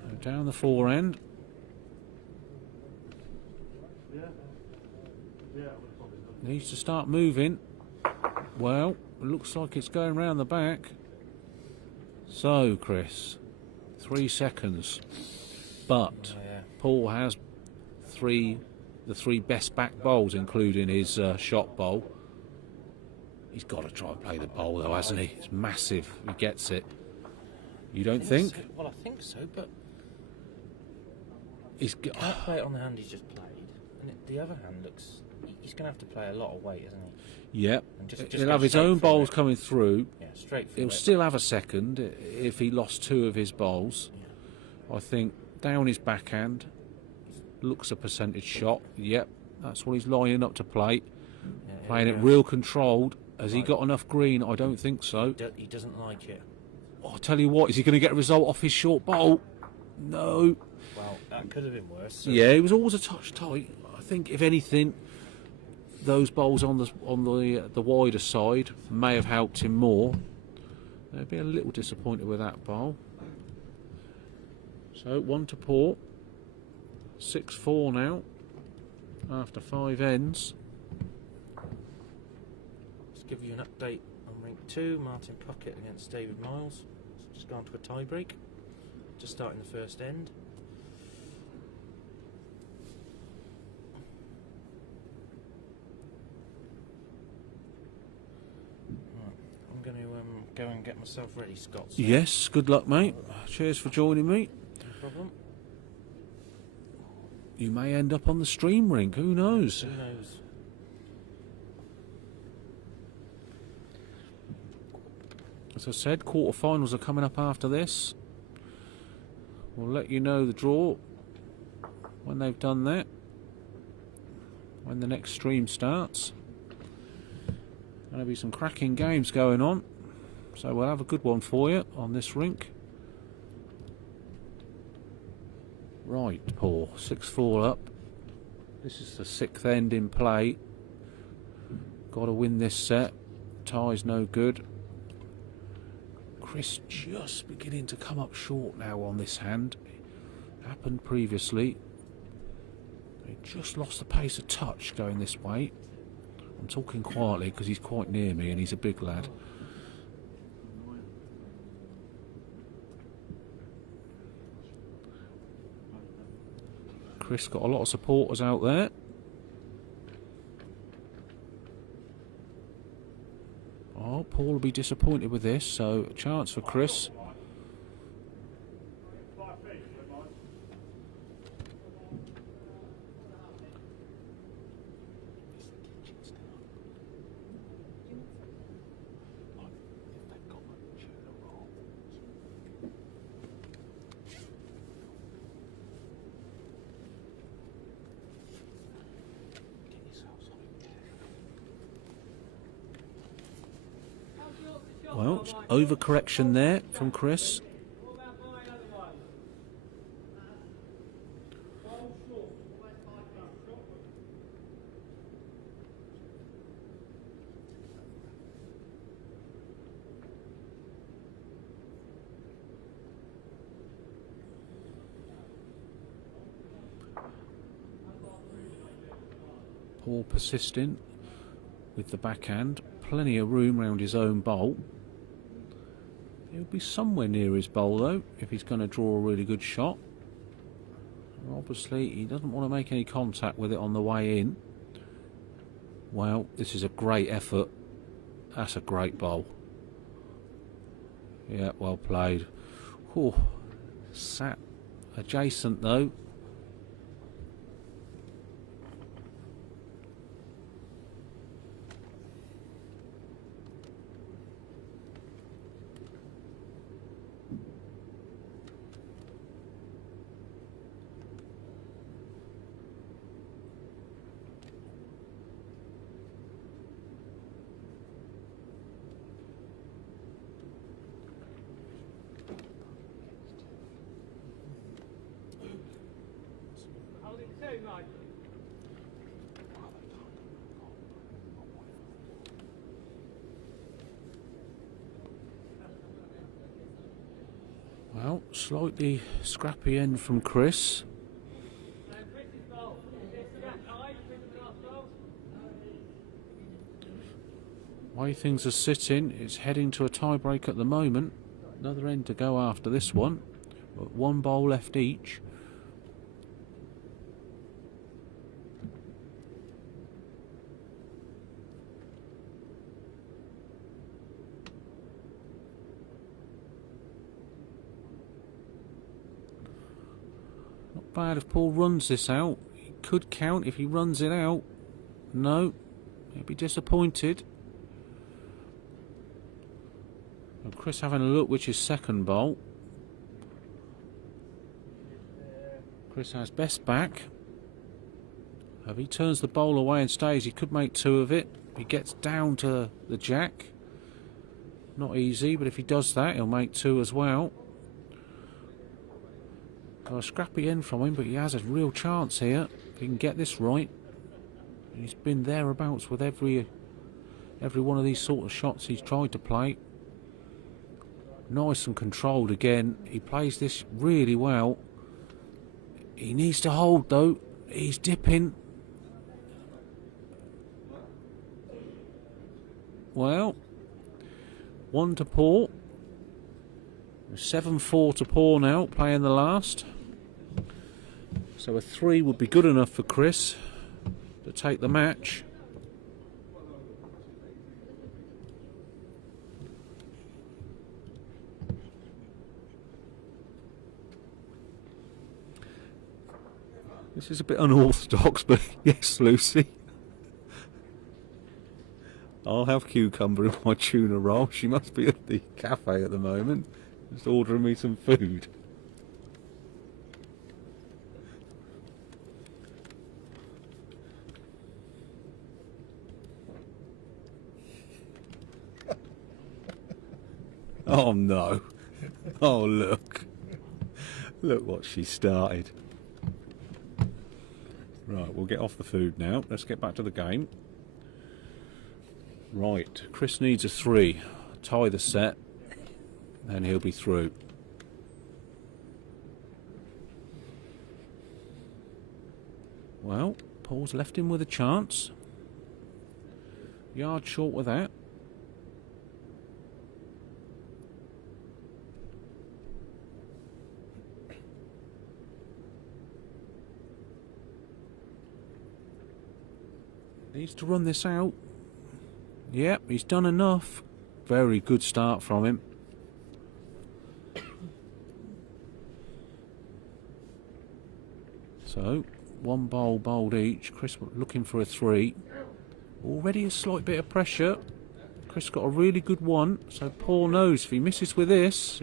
No Down the forehand. Needs to start moving. Well, it looks like it's going round the back. So, Chris, 3 seconds. But Paul has the three best back bowls, including his shot bowl. He's got to try and play the bowl, though, hasn't he? It's massive. He gets it. You don't think? So. Well, I think so, but He's he can't play it on the hand he's just played. And the other hand looks... He's going to have to play a lot of weight, isn't he? Yep. And just He'll go have his straight own through bowls it. coming through. Yeah, straight through He'll it. still have a second if he lost 2 of his bowls. Yeah. I think down his backhand looks a percentage shot. Yep, that's what he's lining up to play. Yeah, Playing here it we go. real controlled. Has he got enough green? I don't think so. He doesn't like it. I'll tell you what, is he going to get a result off his short bowl? No. Well, that could have been worse. So. Yeah, he was always a touch tight. I think if anything, those bowls on the wider side may have helped him more. They'd be a little disappointed with that bowl. So 1 to port. 6-4 now. After 5 ends. Let's give you an update on rank 2. Martin Puckett against David Miles. It's just gone to a tie break. Just starting the first end. I'm going to go and get myself ready, Scott. So Yes, good luck, mate. Cheers for joining me. no problem. You may end up on the stream rink, who knows? Who knows? As I said, quarterfinals are coming up after this. We'll let you know the draw when they've done that, when the next stream starts. There'll be some cracking games going on, so we'll have a good one for you on this rink. Right, Paul, 6-4 up. This is the 6th end in play. Got to win this set. Tie's no good. Chris just beginning to come up short now on this hand. Happened previously. He just lost the pace a touch going this way. I'm talking quietly because he's quite near me and he's a big lad. Chris got a lot of supporters out there. Oh, Paul will be disappointed with this, so a chance for Chris. Well, overcorrection there from Chris. Paul persistent with the backhand. Plenty of room round his own bowl. He'll be somewhere near his bowl though if he's going to draw a really good shot. Obviously he doesn't want to make any contact with it on the way in. Well, this is a great effort. That's a great bowl. Yeah, well played. Whew. Sat adjacent though. Well, Well, slightly scrappy end from Chris. Way things are sitting, it's heading to a tie-break at the moment. Another end to go after this one, but one bowl left each. Not bad if Paul runs this out. He could count if he runs it out. No, he'll be disappointed. Chris having a look which is second bowl. Chris has best back. If he turns the bowl away and stays, he could make two of it. He gets down to the jack. Not easy, but if he does that, he'll make two as well. So a scrappy end from him, but he has a real chance here. If he can get this right. He's been thereabouts with every one of these sort of shots he's tried to play. Nice and controlled again. He plays this really well. He needs to hold though. He's dipping. Well, 1 to Paul. 7-4 to Paul now, playing the last. So a 3 would be good enough for Chris to take the match. This is a bit unorthodox, but yes, Lucy. I'll have cucumber in my tuna roll. She must be at the cafe at the moment, just ordering me some food. Oh no. Oh look. Look what she started. Right, we'll get off the food now. Let's get back to the game. Right, Chris needs a 3. Tie the set, and he'll be through. Well, Paul's left him with a chance. Yard short with that. Needs to run this out. Yep, he's done enough. Very good start from him. So, one bowl bowled each. Chris looking for a 3. Already a slight bit of pressure. Chris got a really good one. So Paul knows if he misses with this,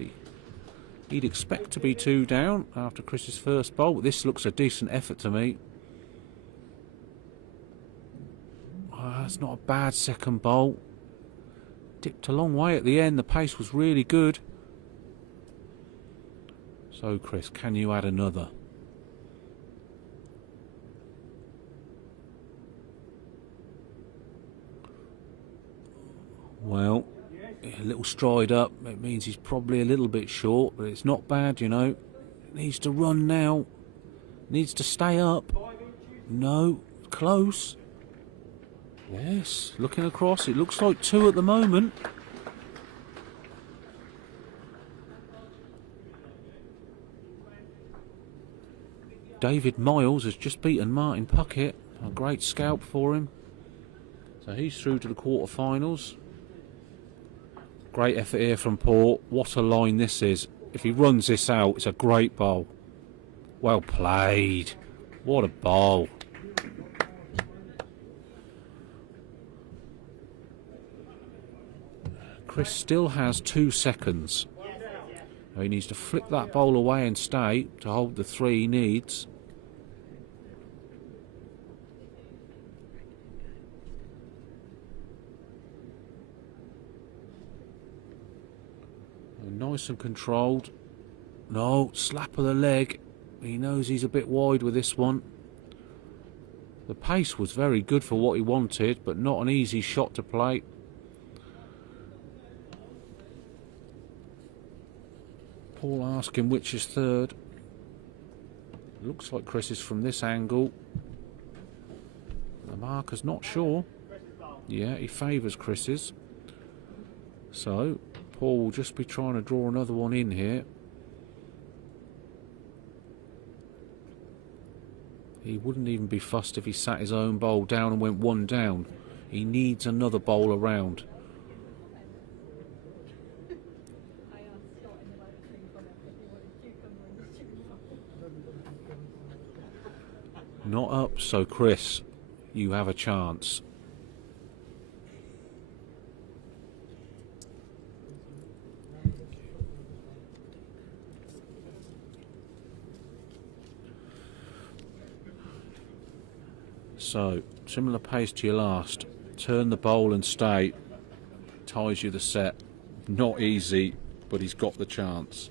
he'd expect to be 2 down after Chris's first bowl. But this looks a decent effort to me. That's not a bad second bowl. Dipped a long way at the end. The pace was really good. So, Chris, can you add another? Well, a little stride up. It means he's probably a little bit short, but it's not bad, you know. Needs to run now. Needs to stay up. No, close. Yes, looking across, it looks like 2 at the moment. David Miles has just beaten Martin Puckett. A great scalp for him. So he's through to the quarterfinals. Great effort here from Paul. What a line this is. If he runs this out, it's a great bowl. Well played. What a bowl. Chris still has 2 seconds. He needs to flick that bowl away and stay to hold the 3 he needs. Nice and controlled. No, slap of the leg. He knows he's a bit wide with this one. The pace was very good for what he wanted, but not an easy shot to play. Paul asking which is third. Looks like Chris is from this angle. The marker's not sure. Yeah, he favours Chris's. So Paul will just be trying to draw another one in here. He wouldn't even be fussed if he sat his own bowl down and went one down. He needs another bowl around. Not up, so Chris, you have a chance. So, similar pace to your last. Turn the bowl and stay. Ties you the set. Not easy, but he's got the chance.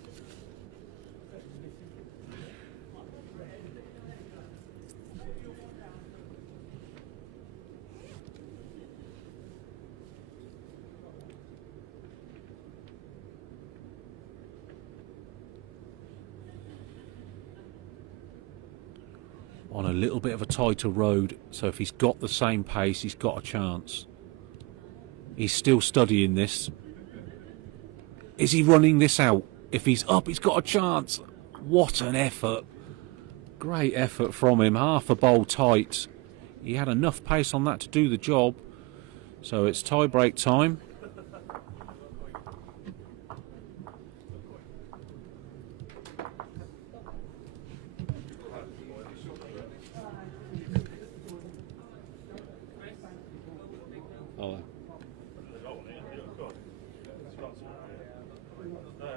On a little bit of a tighter road, so if he's got the same pace, he's got a chance. He's still studying this. Is he running this out? If he's up, he's got a chance. What an effort. Great effort from him. Half a bowl tight. He had enough pace on that to do the job. So it's tie break time.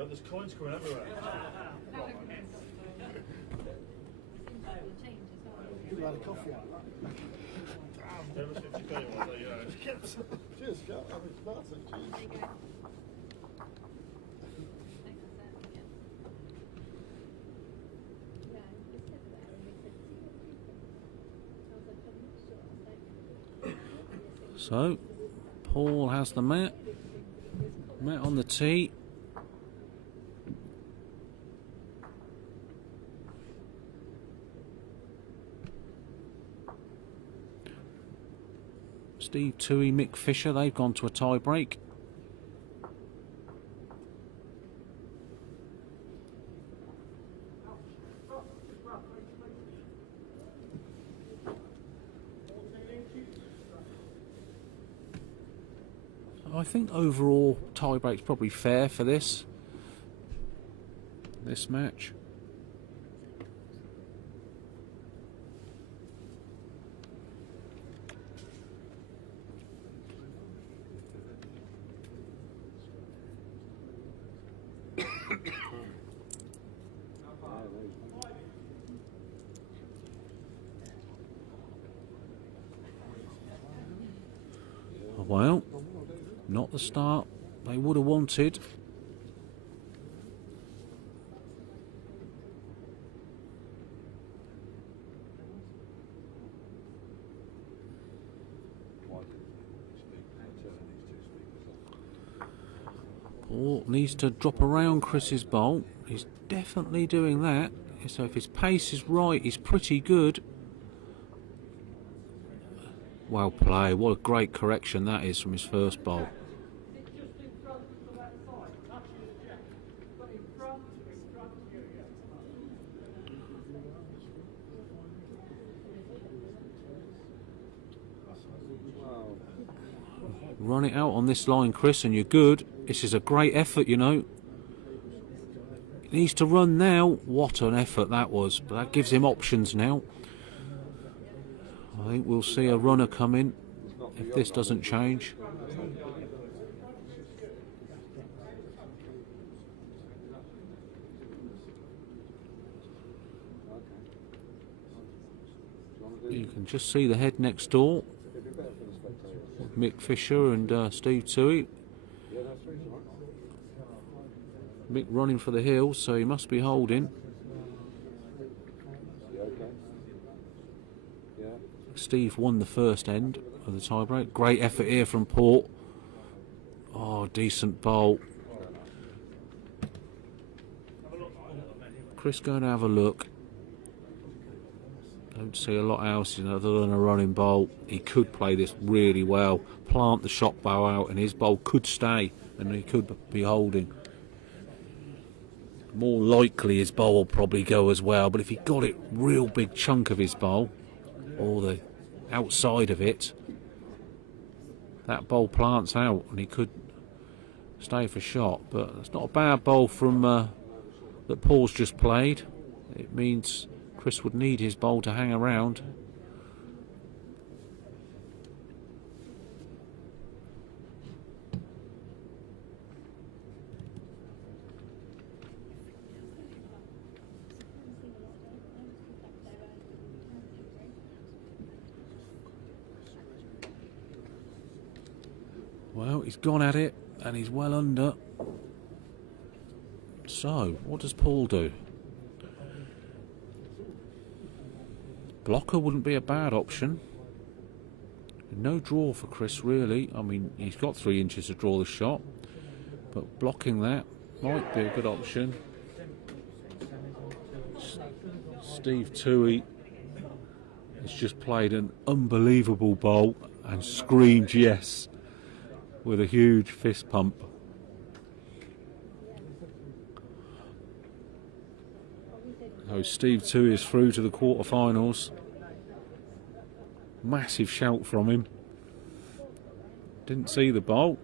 There's coins coming everywhere. You had a coffee out. There was 50p one there, Cheers, Scott. I mean, that's it, cheers. There you go. So, Paul has the mat. Mat on the tee. Steve Toohey, Mick Fisher, they've gone to a tie break. I think overall tie break's probably fair for this match. Well, not the start they would have wanted. Paul needs to drop around Chris's bowl. He's definitely doing that. So if his pace is right, he's pretty good. Well play. What a great correction that is from his first bowl. Run it out on this line, Chris, and you're good. This is a great effort, you know. He needs to run now. What an effort that was. But that gives him options now. I think we'll see a runner come in if this doesn't change. You can just see the head next door. Mick Fisher and Steve Toohey. Mick running for the hill, so he must be holding. Steve won the first end of the tiebreak. Great effort here from Paul. Oh, decent bowl. Chris going to have a look. Don't see a lot else other than a running bowl. He could play this really well, plant the shot bow out, and his bowl could stay, and he could be holding. More likely his bowl will probably go as well, but if he got it real big chunk of his bowl, or the outside of it, that bowl plants out and he could stay for shot. But it's not a bad bowl from that Paul's just played. It means Chris would need his bowl to hang around. Well, he's gone at it, and he's well under. So, what does Paul do? Blocker wouldn't be a bad option. No draw for Chris, really. I mean, he's got 3 inches to draw the shot, but blocking that might be a good option. Steve Toohey has just played an unbelievable bowl and screamed yes with a huge fist pump. So Steve Toohey is through to the quarterfinals. Massive shout from him. Didn't see the bowl.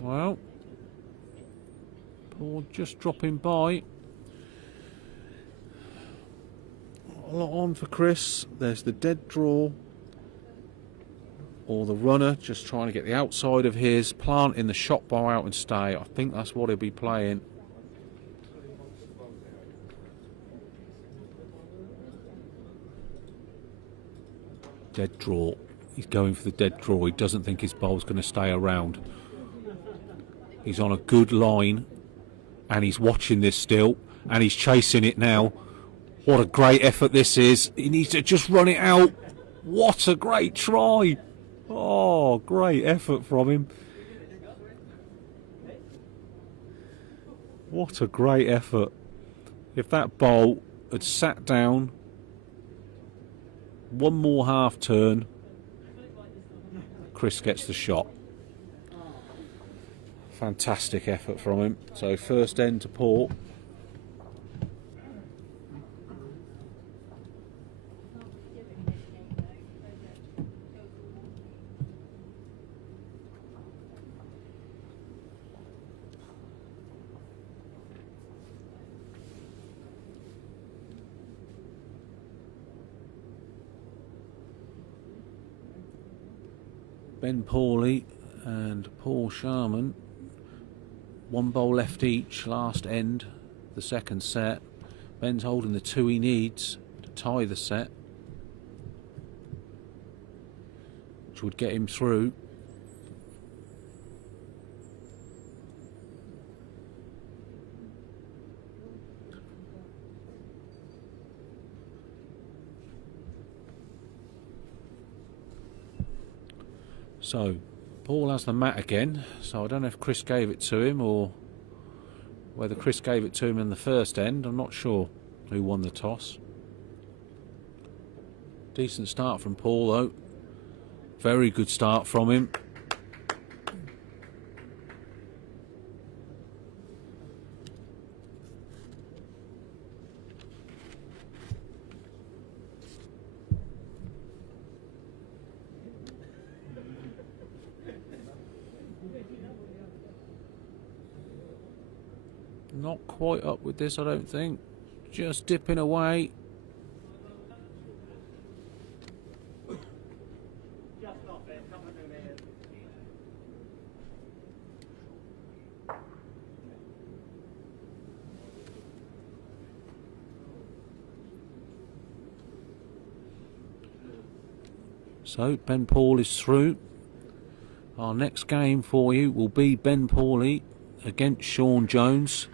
Well, Paul just dropping by. A lot on for Chris. There's the dead draw, or the runner just trying to get the outside of his, planting the shot bow out and stay. I think that's what he'll be playing. Dead draw. He's going for the dead draw. He doesn't think his bowl's going to stay around. He's on a good line, and he's watching this still, and he's chasing it now. What a great effort this is. He needs to just run it out. What a great try. Oh, great effort from him. What a great effort. If that bowl had sat down, one more half turn, Chris gets the shot. Fantastic effort from him. So first end to Paul. Ben Pauly and Paul Sharman, one bowl left each, last end, the second set. Ben's holding the 2 he needs to tie the set, which would get him through. So, Paul has the mat again, so I don't know if Chris gave it to him or whether Chris gave it to him in the first end. I'm not sure who won the toss. Decent start from Paul though. Very good start from him. Not quite up with this, I don't think. Just dipping away. So Ben Paul is through. Our next game for you will be Ben Pauly against Sean Jones.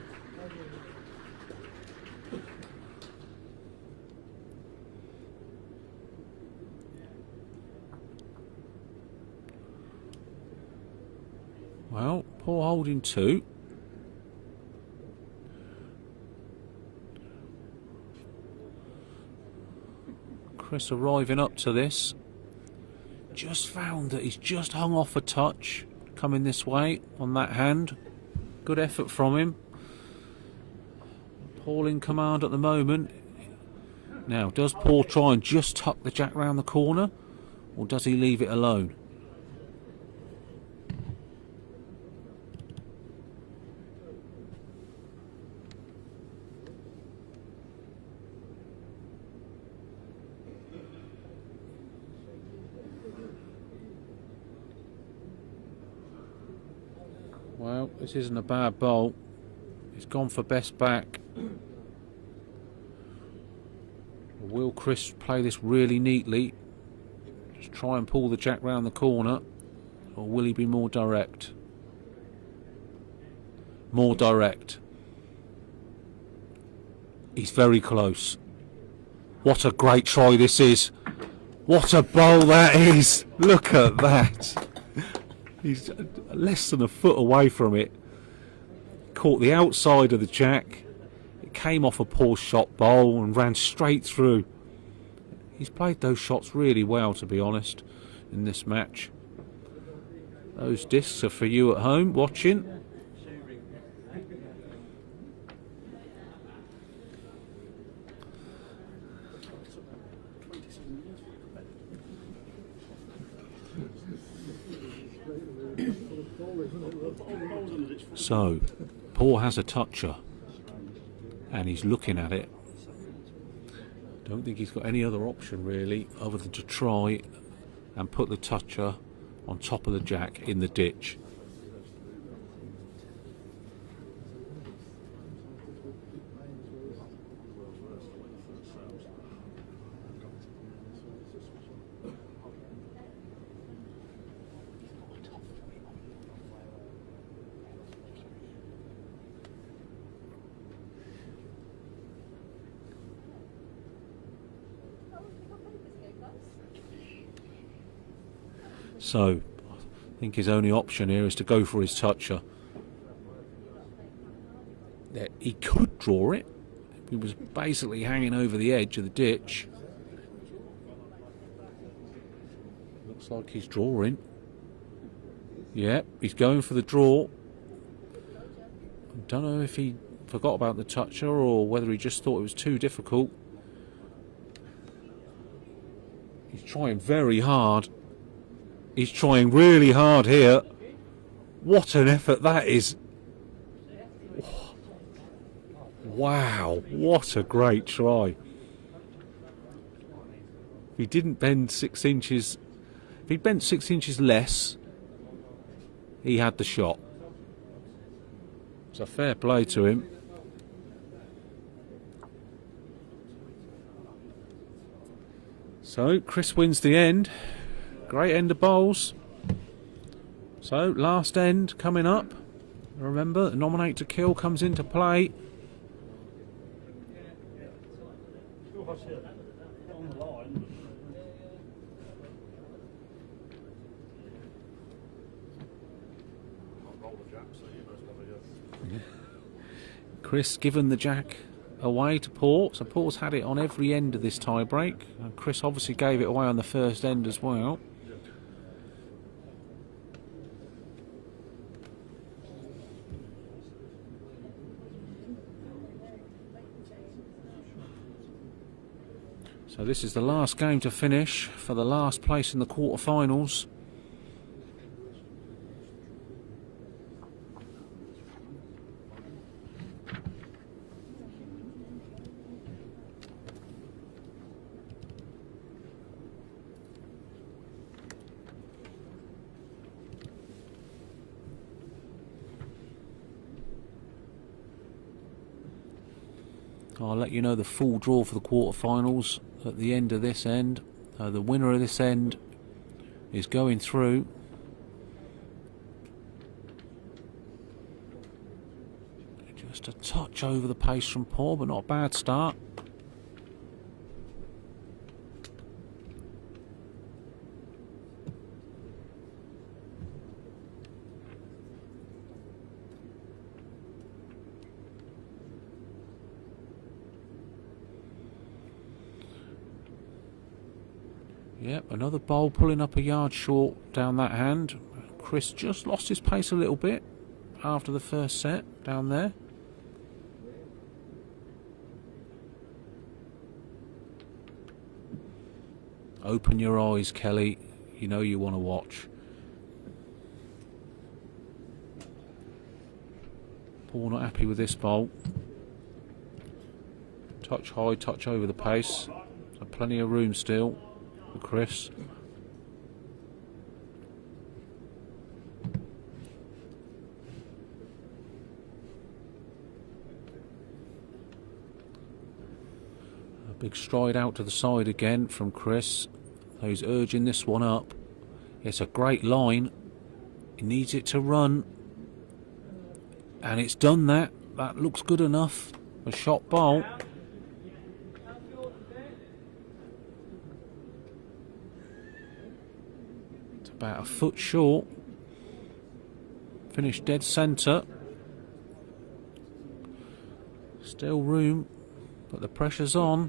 Well, Paul holding 2. Chris arriving up to this. Just found that he's just hung off a touch coming this way on that hand. Good effort from him. Paul in command at the moment. Now, does Paul try and just tuck the jack round the corner, or does he leave it alone? Well, this isn't a bad bowl. He's gone for best back. Will Chris play this really neatly? Just try and pull the jack round the corner, or will he be more direct? More direct. He's very close. What a great try this is. What a bowl that is. Look at that. He's less than a foot away from it. Caught the outside of the jack. It came off a poor shot bowl and ran straight through. He's played those shots really well, to be honest, in this match. Those discs are for you at home watching. So, Paul has a toucher, and he's looking at it. Don't think he's got any other option really, other than to try and put the toucher on top of the jack in the ditch. So, I think his only option here is to go for his toucher. He could draw it. He was basically hanging over the edge of the ditch. Looks like he's drawing. Yep, he's going for the draw. I don't know if he forgot about the toucher or whether he just thought it was too difficult. He's trying very hard. He's trying really hard here. What an effort that is. Wow, what a great try. If he didn't bend 6 inches, if he'd bent 6 inches less, he had the shot. It's a fair play to him. So, Chris wins the end. Great end of bowls. So, last end coming up. Remember, the nominate to kill comes into play. Chris given the jack away to Paul, so Paul's had it on every end of this tie break, and Chris obviously gave it away on the first end as well. So this is the last game to finish for the last place in the quarterfinals. I'll let you know the full draw for the quarterfinals at the end of this end. The winner of this end is going through. Just a touch over the pace from Paul, but not a bad start. Yep, another bowl pulling up a yard short down that hand. Chris just lost his pace a little bit after the first set down there. Open your eyes, Kelly. You know you want to watch. Paul not happy with this bowl. Touch high, touch over the pace. So plenty of room still for Chris. A big stride out to the side again from Chris. So he's urging this one up. It's a great line. He needs it to run. And it's done that. That looks good enough. A shot bowl. It's about a foot short. Finished dead centre. Still room, but the pressure's on.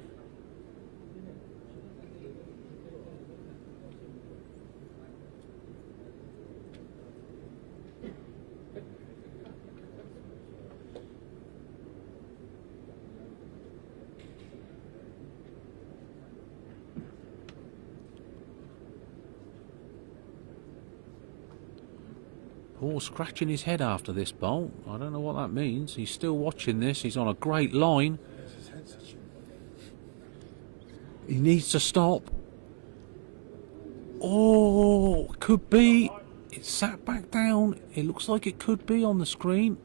Paul scratching his head after this bowl. I don't know what that means. He's still watching this. He's on a great line. He needs to stop. Oh, could be. It's sat back down. It looks like it could be on the screen.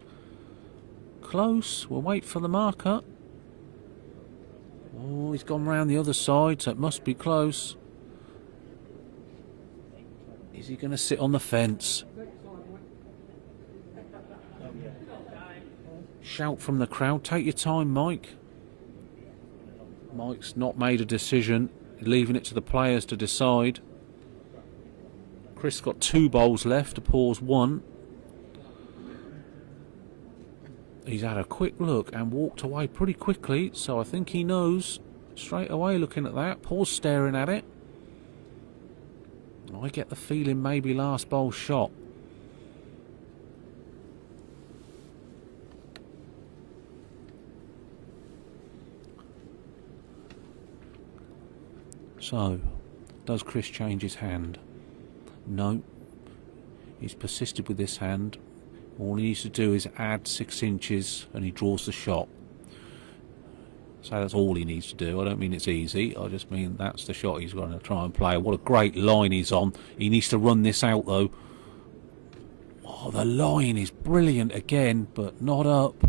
Close. We'll wait for the marker. Oh, he's gone round the other side, so it must be close. Is he going to sit on the fence? Shout from the crowd. Take your time, Mike. Mike's not made a decision, leaving it to the players to decide. Chris got 2 bowls left to Paul's 1. He's had a quick look and walked away pretty quickly, so I think he knows straight away looking at that. Paul's staring at it. I get the feeling maybe last bowl shot. So, does Chris change his hand? No. He's persisted with this hand. All he needs to do is add 6 inches and he draws the shot. So that's all he needs to do. I don't mean it's easy. I just mean that's the shot he's going to try and play. What a great line he's on. He needs to run this out though. Oh, the line is brilliant again, but not up.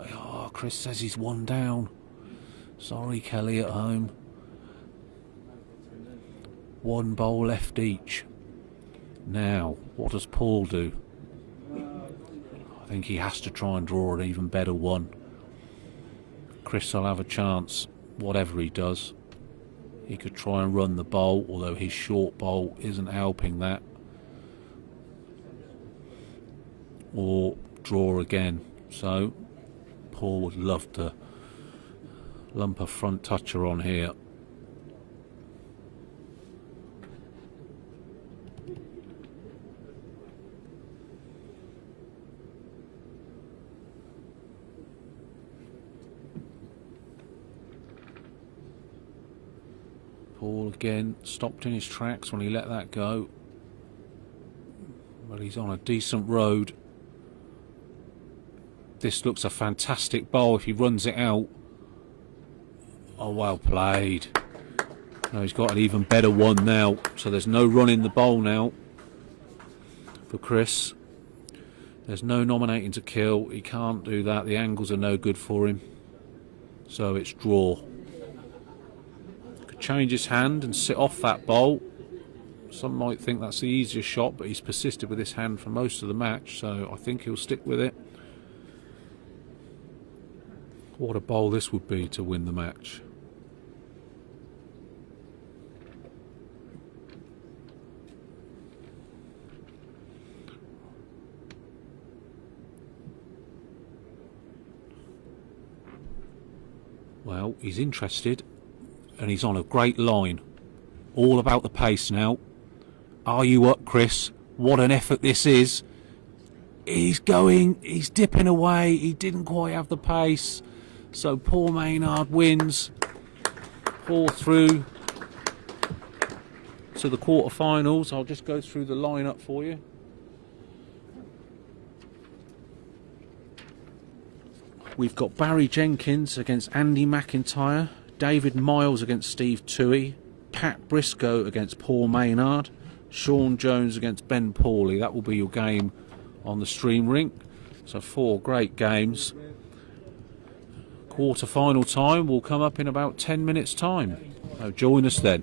Oh, Chris says he's 1 down. Sorry, Kelly at home. 1 bowl left each. Now, what does Paul do? I think he has to try and draw an even better one. Chris will have a chance, whatever he does. He could try and run the bowl, although his short bowl isn't helping that. Or draw again. So, Paul would love to lump a front toucher on here. Paul again stopped in his tracks when he let that go. But he's on a decent road. This looks a fantastic bowl if he runs it out. Oh, well played. No, he's got an even better one now. So there's no run in the bowl now for Chris. There's no nominating to kill. He can't do that. The angles are no good for him. So it's draw. Could change his hand and sit off that bowl. Some might think that's the easier shot, but he's persisted with his hand for most of the match, so I think he'll stick with it. What a bowl this would be to win the match. Well, he's interested, and he's on a great line. All about the pace now. Are you up, Chris? What an effort this is. He's dipping away. He didn't quite have the pace. So poor Maynard wins. 4 through to the quarterfinals. I'll just go through the lineup for you. We've got Barry Jenkins against Andy McIntyre, David Miles against Steve Toohey, Pat Briscoe against Paul Maynard, Sean Jones against Ben Pawley. That will be your game on the stream rink. So 4 great games. Quarter-final time will come up in about 10 minutes' time. So join us then.